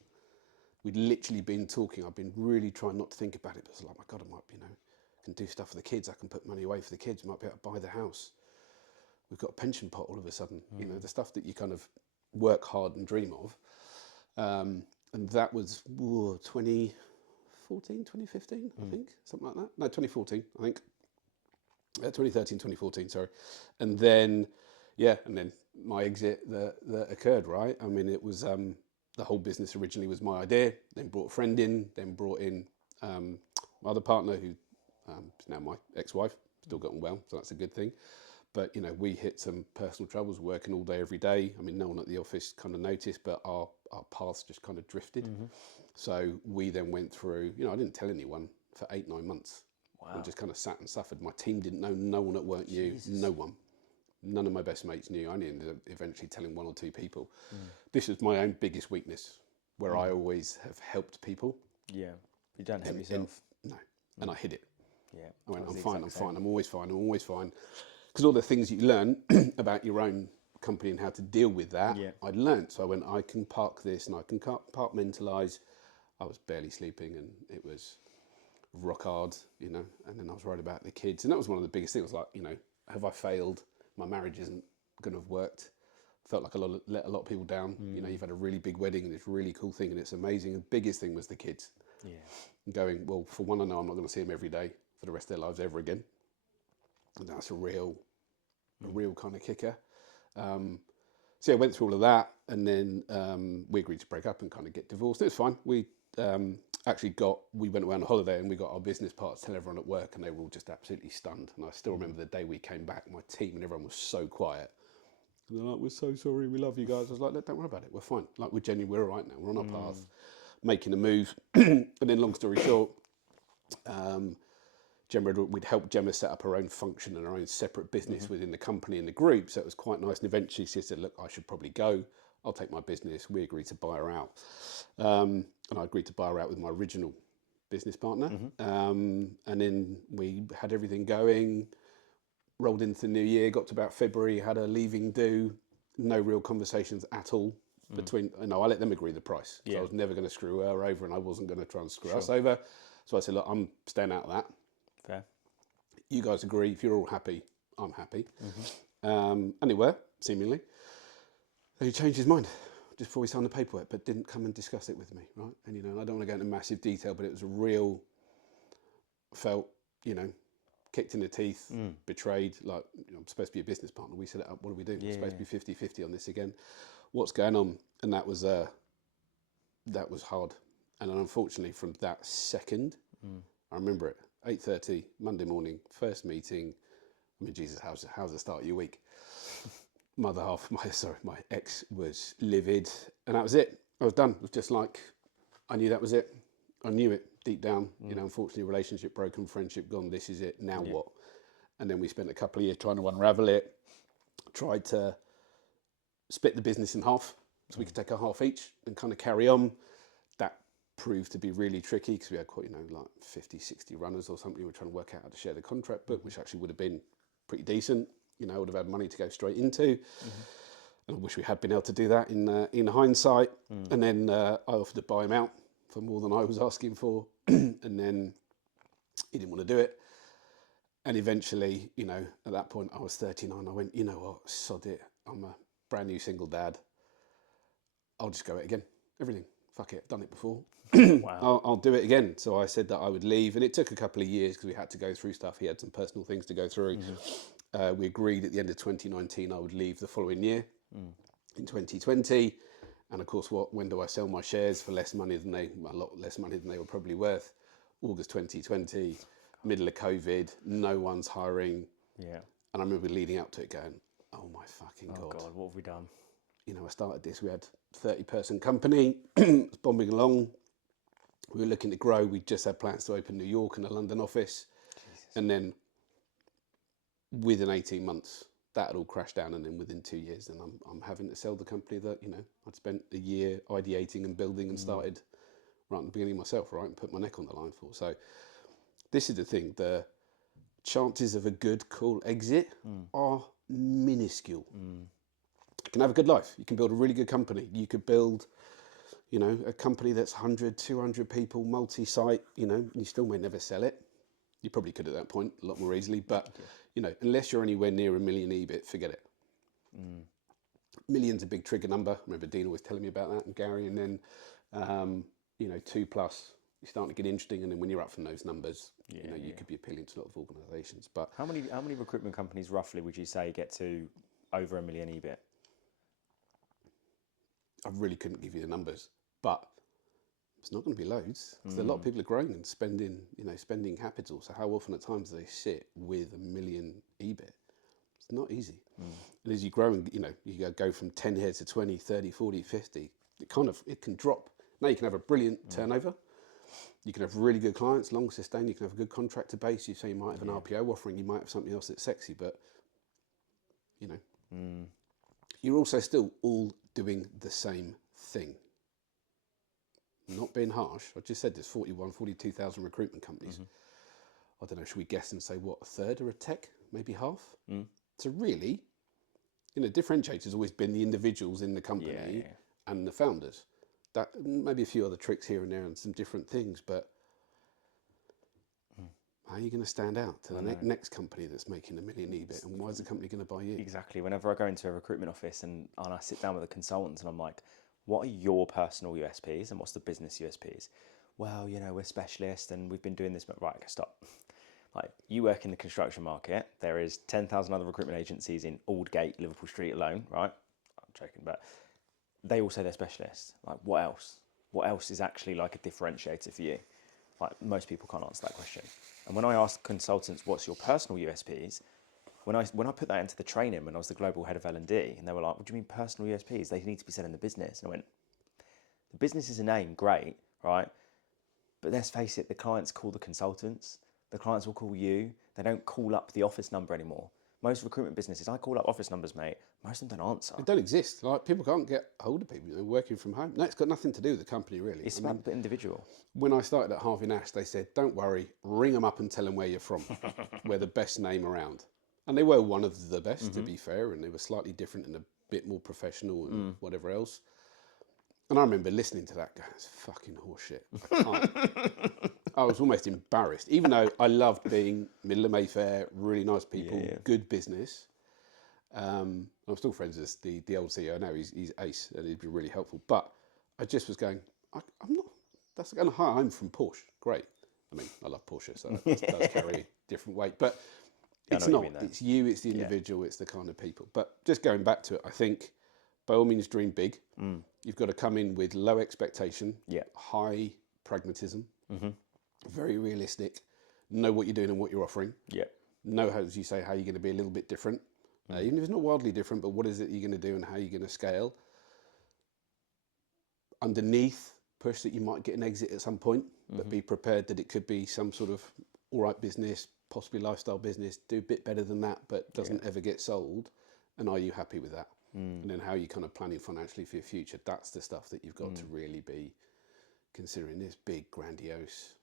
We'd literally been talking. I've been really trying not to think about it, but it's like, my God, I might, can do stuff for the kids. I can put money away for the kids. Might be able to buy the house. We've got a pension pot all of a sudden. The stuff that you kind of work hard and dream of. And that was 2014, 2015, I think, something like that. No, 2014, I think. 2013, 2014, sorry. And then, and then my exit that occurred, right? I mean, it was, the whole business originally was my idea, then brought a friend in, then brought in my other partner, who is now my ex-wife, still got on well, so that's a good thing. But, we hit some personal troubles, working all day, every day. I mean, no one at the office kind of noticed, but our paths just kind of drifted. So we then went through, I didn't tell anyone for 8-9 months. Wow. And just kind of sat and suffered. My team didn't know, no one at work knew, no one. None of my best mates knew. I only ended up eventually telling 1 or 2 people. This is my own biggest weakness, where I always have helped people. Yeah, you don't help yourself. No, and I hid it. Yeah, I went, I'm fine, I'm always fine, I'm always fine. Because all the things you learn about your own company and how to deal with that, I'd learned. So I went, I can park this and I can compartmentalise. I was barely sleeping, and it was rock hard, and then I was worried about the kids. And that was one of the biggest things, like, have I failed? My marriage isn't going to have worked. Felt like let a lot of people down. You've had a really big wedding and it's a really cool thing and it's amazing. The biggest thing was the kids. And going, well, for one, I know I'm not going to see them every day for the rest of their lives ever again. And that's a real kind of kicker. So I went through all of that, and then we agreed to break up and kind of get divorced. It was fine. We we went away on a holiday, and we got our business partners tell everyone at work, and they were all just absolutely stunned. And I still remember the day we came back, my team and everyone was so quiet. And they're like, we're so sorry, we love you guys. I was like, look, don't worry about it, we're fine. Like, we're all right now, we're on our path, making a move. And then long story short, we'd helped Gemma set up her own function and her own separate business within the company and the group. So it was quite nice. And eventually she said, look, I should probably go. I'll take my business. We agreed to buy her out. And I agreed to buy her out with my original business partner. And then we had everything going, rolled into the new year, got to about February, had a leaving do, no real conversations at all. between, I let them agree the price. So I was never going to screw her over, and I wasn't going to try and screw us over. So I said, look, I'm staying out of that. Fair. You guys agree. If you're all happy, I'm happy. And they were, seemingly. Then he changed his mind just before we signed the paperwork, but didn't come and discuss it with me, right? And, I don't want to go into massive detail, but it was a real, felt, kicked in the teeth, betrayed, like, I'm supposed to be a business partner. We set it up, what do we do? We're supposed to be 50-50 on this again. What's going on? And that was hard. And then unfortunately from that second, I remember it, 8:30, Monday morning, first meeting. I mean, Jesus, how's the start of your week? My ex was livid, and that was it. I was done. It was just like, I knew that was it. I knew it deep down. Unfortunately, relationship broken, friendship gone. This is it. Now what? And then we spent a couple of years trying to unravel it. Tried to split the business in half, so we could take a half each and kind of carry on. That proved to be really tricky because we had quite, like 50, 60 runners or something. We were trying to work out how to share the contract book, which actually would have been pretty decent. I would have had money to go straight into. And I wish we had been able to do that in hindsight. And then I offered to buy him out for more than I was asking for. And then he didn't want to do it. And eventually, at that point, I was 39. I went, you know what, sod it. I'm a brand new single dad. I'll just go it again. Everything. Fuck it. I've done it before. Wow. I'll do it again. So I said that I would leave. And it took a couple of years because we had to go through stuff. He had some personal things to go through. We agreed at the end of 2019 I would leave the following year in 2020. And of course, when do I sell my shares for a lot less money than they were probably worth? August 2020, middle of COVID, no one's hiring. Yeah. And I remember leading up to it going, oh my fucking God. Oh God, what have we done? I started this, we had a 30-person company, it's bombing along. We were looking to grow. We just had plans to open New York and a London office. Jesus. And then within 18 months, that had all crashed down. And then within 2 years, then I'm having to sell the company that, I'd spent a year ideating and building and started right at the beginning myself, right? And put my neck on the line for. So this is the thing. The chances of a good, cool exit are minuscule. You can have a good life. You can build a really good company. You could build, a company that's 100, 200 people, multi-site, and you still may never sell it. You probably could at that point a lot more easily, but, unless you're anywhere near $1 million EBIT, forget it. Million's a big trigger number. I remember Dean always telling me about that, and Gary, and then, 2+, you're starting to get interesting, and then when you're up from those numbers, you could be appealing to a lot of organisations. But how many recruitment companies roughly would you say get to over $1 million EBIT? I really couldn't give you the numbers, but it's not going to be loads because a lot of people are growing and spending capital. So how often at times do they sit with $1 million EBIT? It's not easy. And as you grow and, you go from 10 heads to 20, 30, 40, 50, it can drop. Now you can have a brilliant turnover. You can have really good clients, long sustained. You can have a good contractor base. You say you might have an RPO offering. You might have something else that's sexy, but, you're also still all doing the same thing. Not being harsh, I just said there's 42,000 recruitment companies. I don't know, should we guess and say what, a third are a tech, maybe half? So really, differentiator has always been the individuals in the company and the founders. That maybe a few other tricks here and there and some different things, but how are you going to stand out to the next company that's making $1 million EBIT, and why is the company going to buy you? Exactly. Whenever I go into a recruitment office and I sit down with the consultants and I'm like, what are your personal USPs and what's the business USPs? Well, we're specialists and we've been doing this, but right, okay, stop. Like, you work in the construction market. There is 10,000 other recruitment agencies in Aldgate, Liverpool Street alone, right? I'm joking, but they all say they're specialists. Like, what else? What else is actually like a differentiator for you? Like, most people can't answer that question. And when I ask consultants, what's your personal USPs? When I put that into the training, when I was the global head of L&D, and they were like, what do you mean personal USPs? They need to be selling the business. And I went, the business is a name, great, right? But let's face it, the clients call the consultants. The clients will call you. They don't call up the office number anymore. Most recruitment businesses, I call up office numbers, mate. Most of them don't answer. They don't exist. Like, people can't get hold of people working from home. No, it's got nothing to do with the company, really. It's about the individual. When I started at Harvey Nash, they said, don't worry, ring them up and tell them where you're from. We're the best name around. And they were one of the best, to be fair, and they were slightly different and a bit more professional and whatever else. And I remember listening to that going, it's fucking horseshit. I can't. I was almost embarrassed, even though I loved being middle of Mayfair, really nice people, good business. I'm still friends with the old CEO now. He's ace, and he'd be really helpful. But I just was going, I'm not. That's going to hi. I'm from Porsche. Great. I mean, I love Porsche, so that does carry different weight. But it's not. It's you. It's the individual. It's the kind of people. But just going back to it, I think by all means, dream big. You've got to come in with low expectation, high pragmatism, very realistic. Know what you're doing and what you're offering. Know how, as you say, how you're going to be a little bit different. Even if it's not wildly different, but what is it you're going to do and how you're going to scale? Underneath, push that you might get an exit at some point, but be prepared that it could be some sort of all right business, possibly lifestyle business, do a bit better than that, but doesn't ever get sold. And are you happy with that? And then how are you kind of planning financially for your future? That's the stuff that you've got to really be considering. This big, grandiose,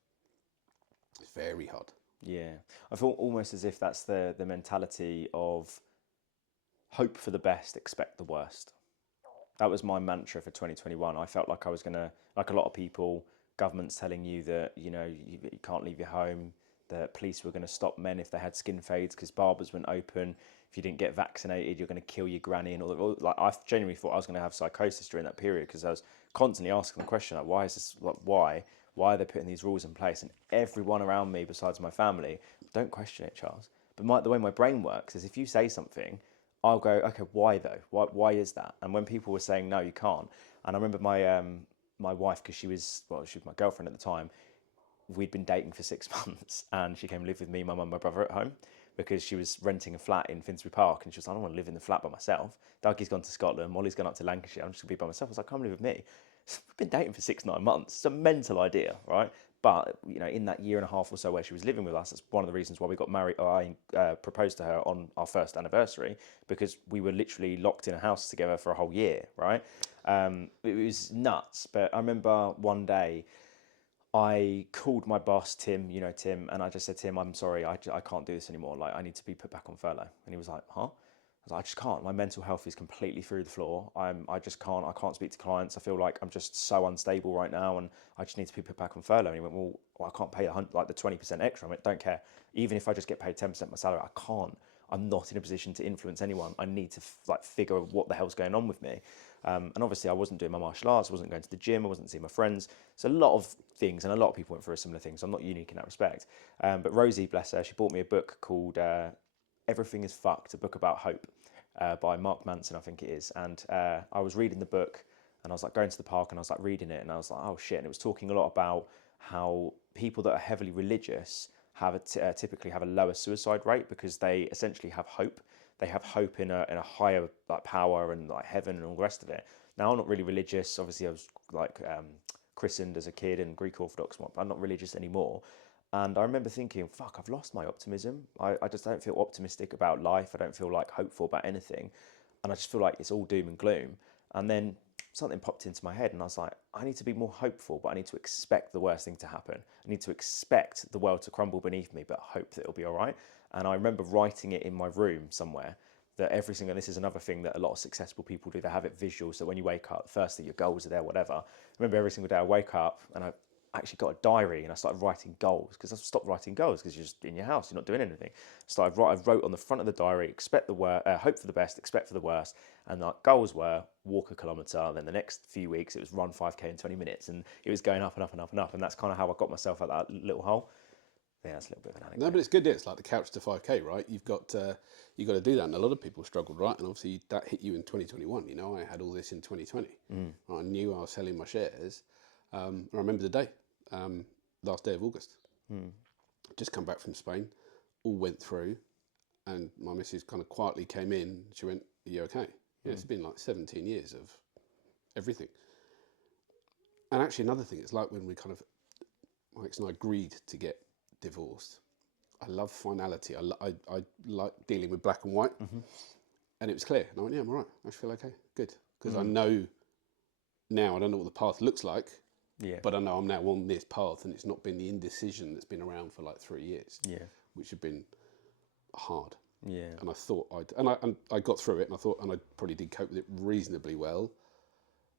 it's very hard. Yeah. I feel almost as if that's the mentality of hope for the best, expect the worst. That was my mantra for 2021. I felt like I was going to, like a lot of people, government's telling you that, you can't leave your home, the police were going to stop men if they had skin fades because barbers wouldn't open. If you didn't get vaccinated, you're going to kill your granny. And all like, I genuinely thought I was going to have psychosis during that period because I was constantly asking the question, like, why is this, like, why are they putting these rules in place? And everyone around me, besides my family, don't question it, Charles. But the way my brain works is if you say something, I'll go, okay, why though? Why is that? And when people were saying, no, you can't. And I remember my wife, because she was my girlfriend at the time, we'd been dating for 6 months and she came and lived with me, my mum and my brother at home because she was renting a flat in Finsbury Park and she was like, I don't want to live in the flat by myself. Dougie's gone to Scotland, Molly's gone up to Lancashire, I'm just going to be by myself. I was like, come live with me. We've been dating for 6-9 months. It's a mental idea, right? But, in that year and a half or so where she was living with us, that's one of the reasons why we got married, or I proposed to her on our first anniversary, because we were literally locked in a house together for a whole year, right? It was nuts. But I remember one day I called my boss, Tim, Tim, and I just said to him, I'm sorry, I can't do this anymore. Like, I need to be put back on furlough. And he was like, huh? I was like, I just can't. My mental health is completely through the floor. I just can't. I can't speak to clients. I feel like I'm just so unstable right now, and I just need to be put back on furlough. And he went, well, I can't pay the 20% extra. I went, don't care. Even if I just get paid 10% of my salary, I can't. I'm not in a position to influence anyone. I need to figure out what the hell's going on with me. And obviously, I wasn't doing my martial arts. I wasn't going to the gym. I wasn't seeing my friends. So a lot of things, and a lot of people went through a similar thing. So I'm not unique in that respect. But Rosie, bless her, she bought me a book called Everything is Fucked, a book about hope by Mark Manson, I think it is. And I was reading the book and I was like going to the park and I was like reading it and I was like, oh shit. And it was talking a lot about how people that are heavily religious typically have a lower suicide rate because they essentially have hope. They have hope in a higher power and heaven and all the rest of it. Now, I'm not really religious. Obviously, I was christened as a kid and Greek Orthodox, but I'm not religious anymore. And I remember thinking, fuck, I've lost my optimism. I just don't feel optimistic about life. I don't feel hopeful about anything. And I just feel like it's all doom and gloom. And then something popped into my head and I was like, I need to be more hopeful, but I need to expect the worst thing to happen. I need to expect the world to crumble beneath me, but hope that it'll be all right. And I remember writing it in my room somewhere that this is another thing that a lot of successful people do. They have it visual. So when you wake up, firstly, your goals are there, whatever. I remember every single day I wake up and I actually got a diary and I started writing goals because I stopped writing goals because you're just in your house, you're not doing anything. So I wrote on the front of the diary, expect the worst, hope for the best, expect for the worst. And goals were walk a kilometre. And then the next few weeks it was run 5K in 20 minutes. And it was going up and up and up and up. And that's kind of how I got myself out of that little hole. Yeah, that's a little bit of an anecdote. No, but it's good. It's like the couch to 5K, right? You've got to do that, and a lot of people struggled, right? And obviously that hit you in 2021. I had all this in 2020. I knew I was selling my shares. I remember the day, last day of August. Just come back from Spain, all went through, and my missus kind of quietly came in. She went, "Are you okay?" Yeah, it's been 17 years of everything. And actually, another thing, it's like when we my ex and I agreed to get divorced. I love finality. I like dealing with black and white. And it was clear. And I went, yeah, I'm all right. I feel okay. Good. Because I know now, I don't know what the path looks like, but I know I'm now on this path and it's not been the indecision that's been around for 3 years, which had been hard. Yeah. And I thought I got through it and I thought, and I probably did cope with it reasonably well.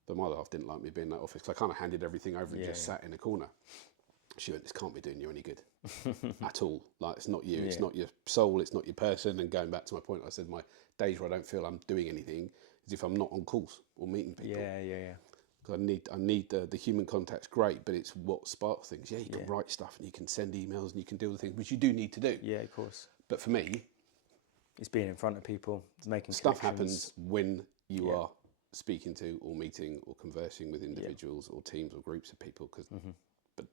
But my other half didn't like me being in that office because I kind of handed everything over and just sat in a corner. She went, this can't be doing you any good at all. Like, it's not you, it's not your soul, it's not your person. And going back to my point, I said my days where I don't feel I'm doing anything is if I'm not on calls or meeting people. Because I need the human contact's great, but it's what sparks things. Yeah, you can write stuff and you can send emails and you can deal with things, which you do need to do. Yeah, of course. But for me, it's being in front of people, it's making stuff happens when you are speaking to or meeting or conversing with individuals or teams or groups of people.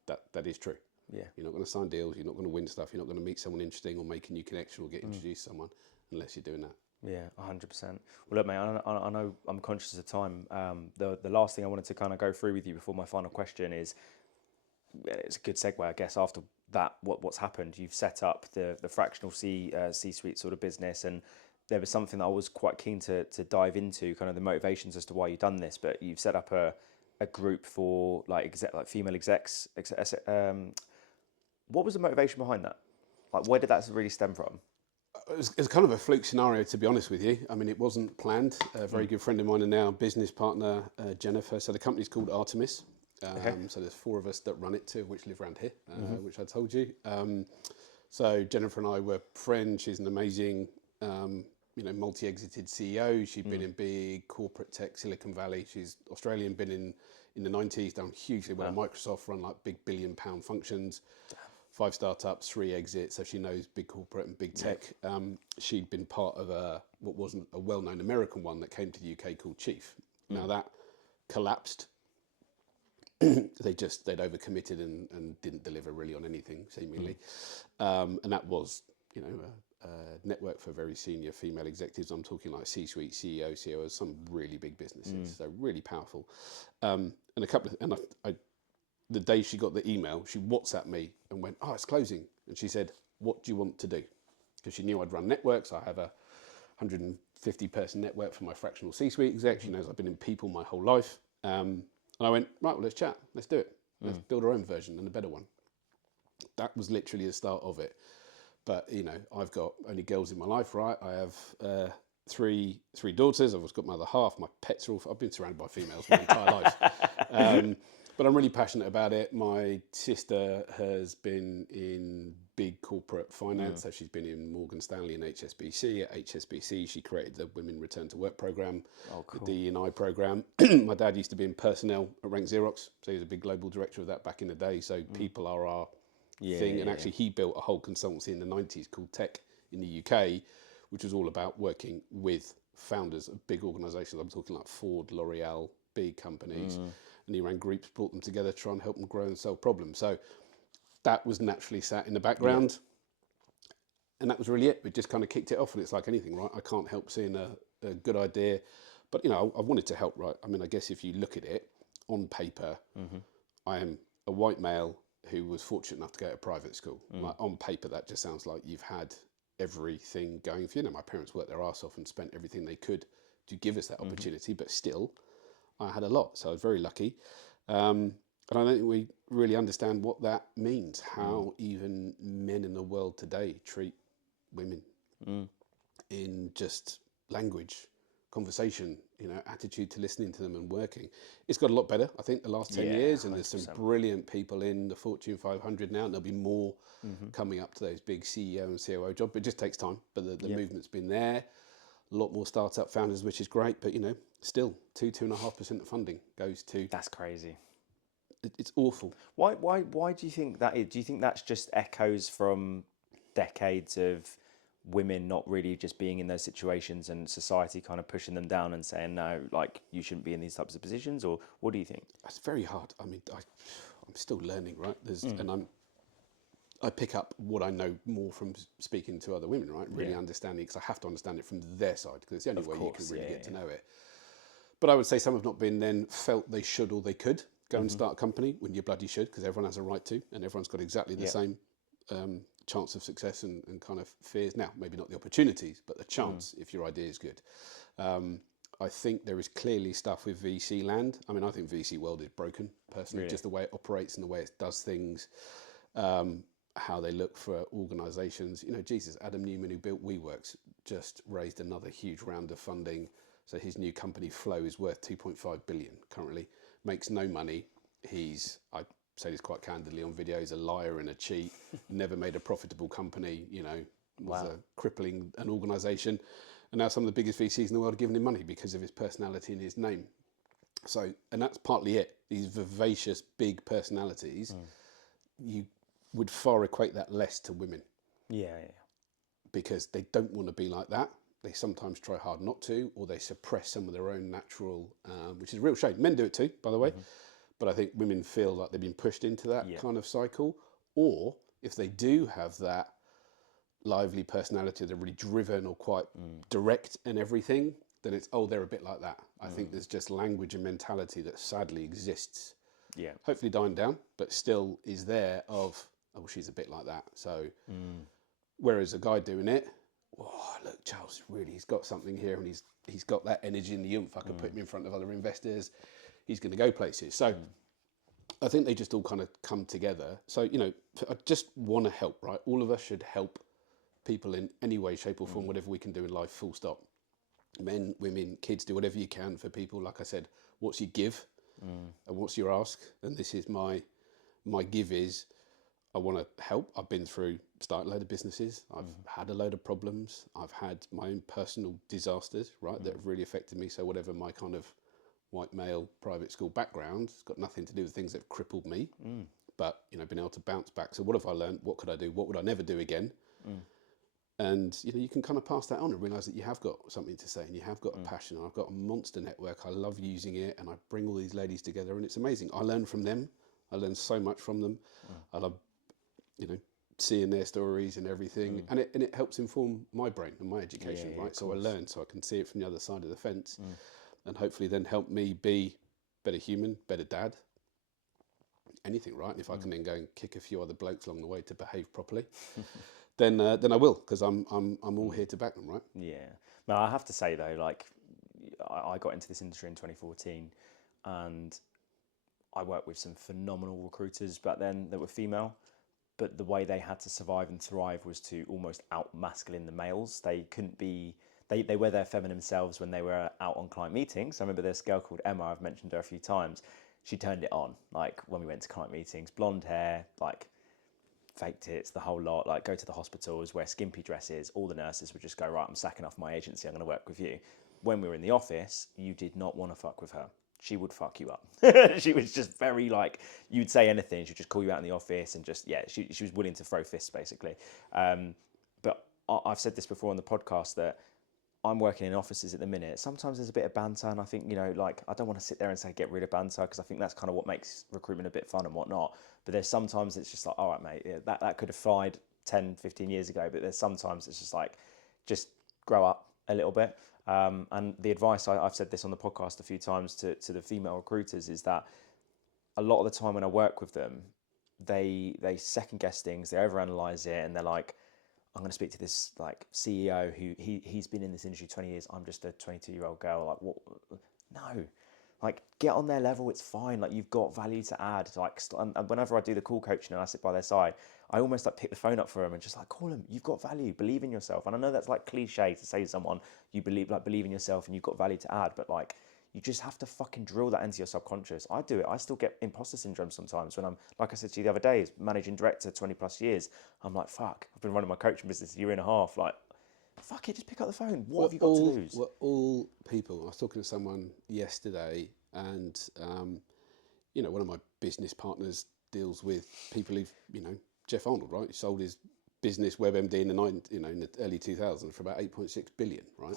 But that is true. Yeah, you're not going to sign deals, you're not going to win stuff, you're not going to meet someone interesting or make a new connection or get introduced to someone unless you're doing that. Yeah, 100%. Well, look, mate, I know I'm conscious of time. The last thing I wanted to kind of go through with you before my final question is, it's a good segue, I guess, after that, what's happened. You've set up the fractional C-suite sort of business, and there was something that I was quite keen to dive into, kind of the motivations as to why you've done this, but you've set up a group for like female execs. What was the motivation behind that? Like, where did that really stem from? It was kind of a fluke scenario, to be honest with you. I mean, it wasn't planned. A very good friend of mine and now business partner, Jennifer. So the company's called Artemis. So there's 4 of us that run it, 2 of which live around here, which I told you. So Jennifer and I were friends. She's an amazing, multi-exited CEO. She'd been in big corporate tech, Silicon Valley. She's Australian, been in the 90s, done hugely well. Microsoft, run like big £1 billion functions. 5 startups, 3 exits, so she knows big corporate and big tech. She'd been part of what wasn't a well-known American one that came to the UK called Chief. Now that collapsed. They'd overcommitted and didn't deliver really on anything, seemingly. And that was, a network for very senior female executives. I'm talking like C-suite, CEO, CEOs, some really big businesses, so really powerful. The day she got the email, she WhatsApped me and went, "Oh, it's closing." And she said, "What do you want to do?" Because she knew I'd run networks. I have a 150-person network for my fractional C-suite exec. She knows I've been in people my whole life. And I went, "Right, well, let's chat. Let's do it. Let's build our own version and a better one." That was literally the start of it. But, I've got only girls in my life, right? I have three daughters. I've got my other half. My pets are all... I've been surrounded by females my entire life. But I'm really passionate about it. My sister has been in big corporate finance. So she's been in Morgan Stanley and HSBC. At HSBC, she created the Women Return to Work program, the DE&I program. My dad used to be in personnel at Rank Xerox. So he was a big global director of that back in the day. So people are our thing. And actually, he built a whole consultancy in the 90s called Tech in the UK, which was all about working with founders of big organizations. I'm talking like Ford, L'Oreal, big companies. And he ran groups, brought them together, try and help them grow and solve problems. So that was naturally sat in the background. And that was really it. We just kind of kicked it off. And it's like anything, right? I can't help seeing a good idea. But, I wanted to help, right? I mean, I guess if you look at it on paper, I am a white male who was fortunate enough to go to private school. Like, on paper, that just sounds like you've had everything going for you. My parents worked their arse off and spent everything they could to give us that opportunity. But still... I had a lot, so I was very lucky. And I don't think we really understand what that means, how even men in the world today treat women in just language, conversation, attitude to listening to them and working. It's got a lot better, I think, the last 10 years, and 100%. There's some brilliant people in the Fortune 500 now, and there'll be more coming up to those big CEO and COO jobs. It just takes time, but the movement's been there. A lot more startup founders, which is great, but still 2.5% of funding goes to... That's crazy. It's awful. Why do you think that is? Do you think that's just echoes from decades of women not really just being in those situations and society kind of pushing them down and saying, no, like, you shouldn't be in these types of positions? Or what do you think? It's very hard. I mean, I'm still learning, right? And I pick up what I know more from speaking to other women, right? Really understanding, because I have to understand it from their side, because it's the only way you can really get to know it. But I would say some have not been then felt they should or they could go and start a company when you bloody should, because everyone has a right to, and everyone's got exactly the same chance of success and kind of fears. Now, maybe not the opportunities, but the chance if your idea is good. I think there is clearly stuff with VC land. I mean, I think VC world is broken, personally, just the way it operates and the way it does things. How they look for organisations. Jesus, Adam Newman, who built WeWorks, just raised another huge round of funding. So his new company Flow is worth 2.5 billion currently, makes no money. I say this quite candidly on video, he's a liar and a cheat, never made a profitable company, was crippling an organisation. And now some of the biggest VCs in the world are giving him money because of his personality and his name. So, and that's partly it. These vivacious, big personalities, you would far equate that less to women. Yeah. Because they don't want to be like that. They sometimes try hard not to, or they suppress some of their own natural, which is a real shame. Men do it too, by the way. But I think women feel like they've been pushed into that kind of cycle. Or if they do have that lively personality, they're really driven or quite direct in everything, then it's, they're a bit like that. I think there's just language and mentality that sadly exists. Yeah. Hopefully dying down, but still is there of, she's a bit like that. So, whereas a guy doing it, look, Charles, really, he's got something here and he's got that energy and the oomph. I can put him in front of other investors. He's going to go places. So I think they just all kind of come together. So, I just want to help, right? All of us should help people in any way, shape or form, whatever we can do in life, full stop. Men, women, kids, do whatever you can for people. Like I said, what's your give and what's your ask? And this is my give is, I want to help. I've been through starting a load of businesses. I've had a load of problems. I've had my own personal disasters, right, that have really affected me. So whatever my kind of white male private school background, it's got nothing to do with things that have crippled me, but, been able to bounce back. So what have I learned? What could I do? What would I never do again? And, you can kind of pass that on and realise that you have got something to say and you have got a passion. I've got a monster network. I love using it and I bring all these ladies together and it's amazing. I learn from them. I learn so much from them. I love, seeing their stories and everything. And it helps inform my brain and my education, right? So I learn so I can see it from the other side of the fence and hopefully then help me be better human, better dad, anything, right? And if I can then go and kick a few other blokes along the way to behave properly, then I will, because I'm all here to back them, right? Yeah. Now I have to say though, like I got into this industry in 2014, and I worked with some phenomenal recruiters back then that were female, but the way they had to survive and thrive was to almost out masculine the males. They couldn't be. They were their feminine selves when they were out on client meetings. I remember this girl called Emma. I've mentioned her a few times. She turned it on, like when we went to client meetings, blonde hair, like fake tits, the whole lot, like go to the hospitals, wear skimpy dresses. All the nurses would just go, right, I'm sacking off my agency, I'm going to work with you. When we were in the office, you did not want to fuck with her. She would fuck you up. She was just very like, you'd say anything, she'd just call you out in the office and just, she was willing to throw fists basically. But I've said this before on the podcast that I'm working in offices at the minute. Sometimes there's a bit of banter, and I think, like, I don't want to sit there and say get rid of banter, because I think that's kind of what makes recruitment a bit fun and whatnot. But there's sometimes it's just like, all right, mate, that could have fired 10, 15 years ago. But there's sometimes it's just like, just grow up a little bit. And the advice, I've said this on the podcast a few times to the female recruiters, is that a lot of the time when I work with them, they second guess things, they overanalyze it, and they're like, I'm going to speak to this like CEO who he's been in this industry 20 years. I'm just a 22-year-old girl. Like, what? No, like get on their level. It's fine. Like, you've got value to add. Like, and whenever I do the call coaching and I sit by their side, I almost like pick the phone up for them and just like call them. You've got value. Believe in yourself. And I know that's like cliche to say to someone, you believe in yourself and you've got value to add, but like, you just have to fucking drill that into your subconscious. I do it. I still get imposter syndrome sometimes when I'm, like I said to you the other day, as managing director 20 plus years. I'm like, fuck, I've been running my coaching business a year and a half. Like, fuck it, just pick up the phone. What have you got to lose? We're all people. I was talking to someone yesterday, and one of my business partners deals with people who've, Jeff Arnold, right? He sold his business WebMD in the early 2000s for about 8.6 billion, right?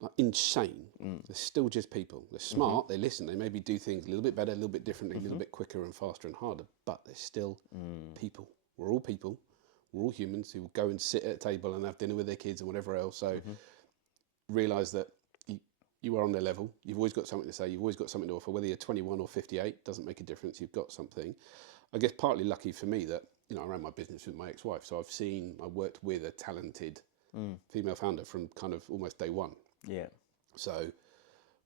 Like, insane. They're still just people. They're smart. They listen. They maybe do things a little bit better, a little bit differently, a little bit quicker and faster and harder. But they're still people. We're all people. We're all humans who go and sit at a table and have dinner with their kids and whatever else. So realise that you are on their level. You've always got something to say. You've always got something to offer. Whether you're 21 or 58 doesn't make a difference. You've got something. I guess partly lucky for me that I ran my business with my ex-wife. So I worked with a talented female founder from kind of almost day one. Yeah. So I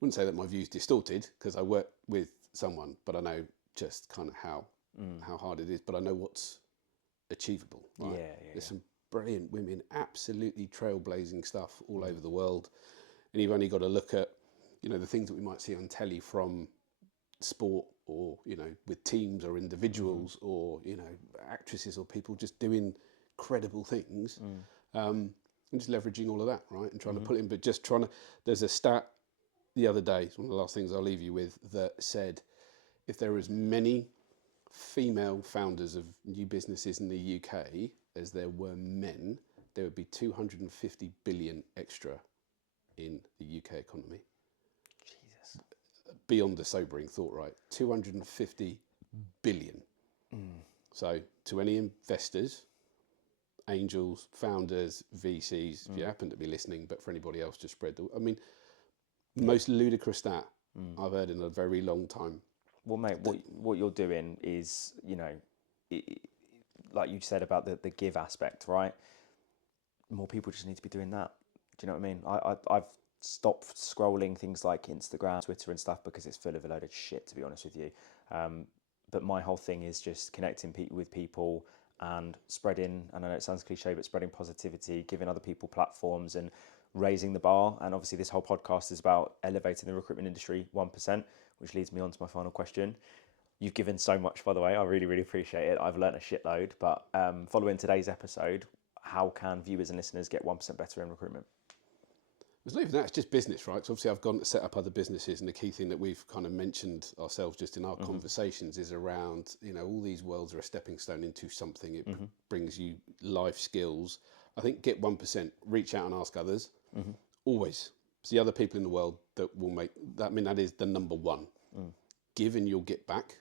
wouldn't say that my view's distorted, because I work with someone, but I know just kind of how hard it is, but I know what's achievable. Right? There's some brilliant women, absolutely trailblazing stuff all over the world. And you've only got to look at, the things that we might see on telly from sport, or, with teams or individuals, or, actresses or people just doing credible things, and just leveraging all of that, right? And trying to put in, but just there's a stat the other day, it's one of the last things I'll leave you with, that said, if there are as many female founders of new businesses in the UK as there were men, there would be 250 billion extra in the UK economy. Jesus. Beyond the sobering thought, right? 250 billion. So to any investors, angels, founders, VCs, if you happen to be listening, but for anybody else, just spread the, most ludicrous stat I've heard in a very long time. Well, mate, what you're doing is, like you said about the give aspect, right? More people just need to be doing that. Do you know what I mean? I've stopped scrolling things like Instagram, Twitter and stuff because it's full of a load of shit, to be honest with you. But my whole thing is just connecting with people and spreading, and I know it sounds cliche, but spreading positivity, giving other people platforms and raising the bar. And obviously this whole podcast is about elevating the recruitment industry 1%, which leads me on to my final question. You've given so much, by the way. I really, really appreciate it. I've learned a shitload. But following today's episode, how can viewers and listeners get 1% better in recruitment? It's not even that, it's just business, right? So obviously I've gone to set up other businesses, and the key thing that we've kind of mentioned ourselves just in our conversations is around, all these worlds are a stepping stone into something. It brings you life skills. I think get 1%, reach out and ask others. Always. It's the other people in the world that will make that. That is the number one. Give and you'll get back.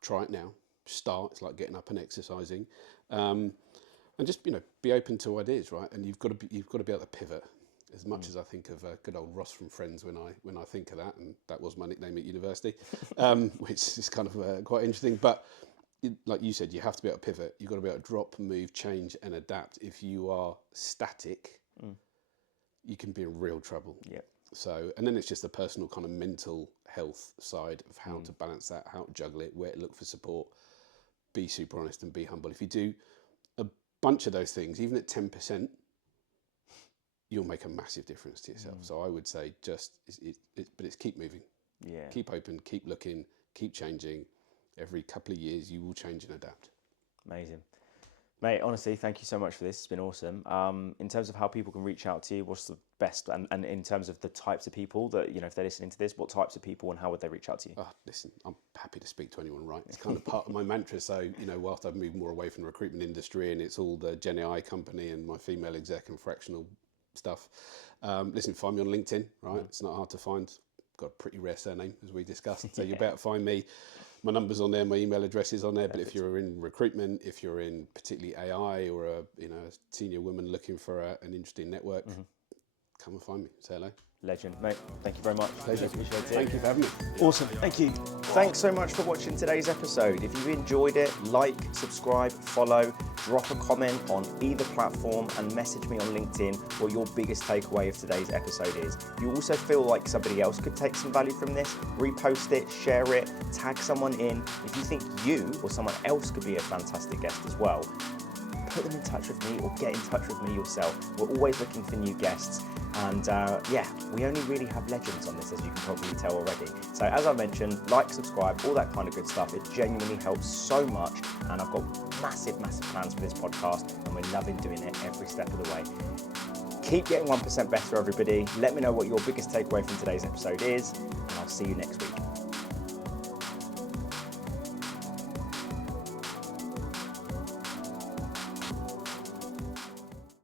Try it now. Start. It's like getting up and exercising, and just be open to ideas, right? And you've got to be able to pivot. As much as I think of good old Ross from Friends when I think of that, and that was my nickname at university, which is kind of quite interesting. But like you said, you have to be able to pivot. You've got to be able to drop, move, change, and adapt. If you are static, you can be in real trouble. Yeah. So, and then it's just the personal kind of mental health side of how to balance that, how to juggle it, where to look for support, be super honest and be humble. If you do a bunch of those things, even at 10%, you'll make a massive difference to yourself. So I would say but it's keep moving. Yeah. Keep open, keep looking, keep changing. Every couple of years, you will change and adapt. Amazing. Mate, honestly, thank you so much for this. It's been awesome. In terms of how people can reach out to you, what's the best, and in terms of the types of people that, if they're listening to this, what types of people and how would they reach out to you? Oh, listen, I'm happy to speak to anyone, right? It's kind of part of my mantra. So, whilst I've moved more away from the recruitment industry and it's all the Gen.E.I company and my female exec and fractional stuff, listen, find me on LinkedIn, right? It's not hard to find. Got a pretty rare surname, as we discussed, so you better find me. My number's on there, my email address is on there. Perfect. But if you're in recruitment, if you're in particularly AI or a senior woman looking for an interesting network, come and find me. Say hello. Legend, mate. Thank you very much. Pleasure. Appreciate it. Thank you for having me. Awesome. Thank you. Thanks so much for watching today's episode. If you enjoyed it, like, subscribe, follow, drop a comment on either platform and message me on LinkedIn what your biggest takeaway of today's episode is. If you also feel like somebody else could take some value from this, repost it, share it, tag someone in. If you think you or someone else could be a fantastic guest as well, put them in touch with me or get in touch with me yourself. We're always looking for new guests. And we only really have legends on this, as you can probably tell already. So as I mentioned, like, subscribe, all that kind of good stuff. It genuinely helps so much. And I've got massive, massive plans for this podcast. And we're loving doing it every step of the way. Keep getting 1% better, everybody. Let me know what your biggest takeaway from today's episode is. And I'll see you next week.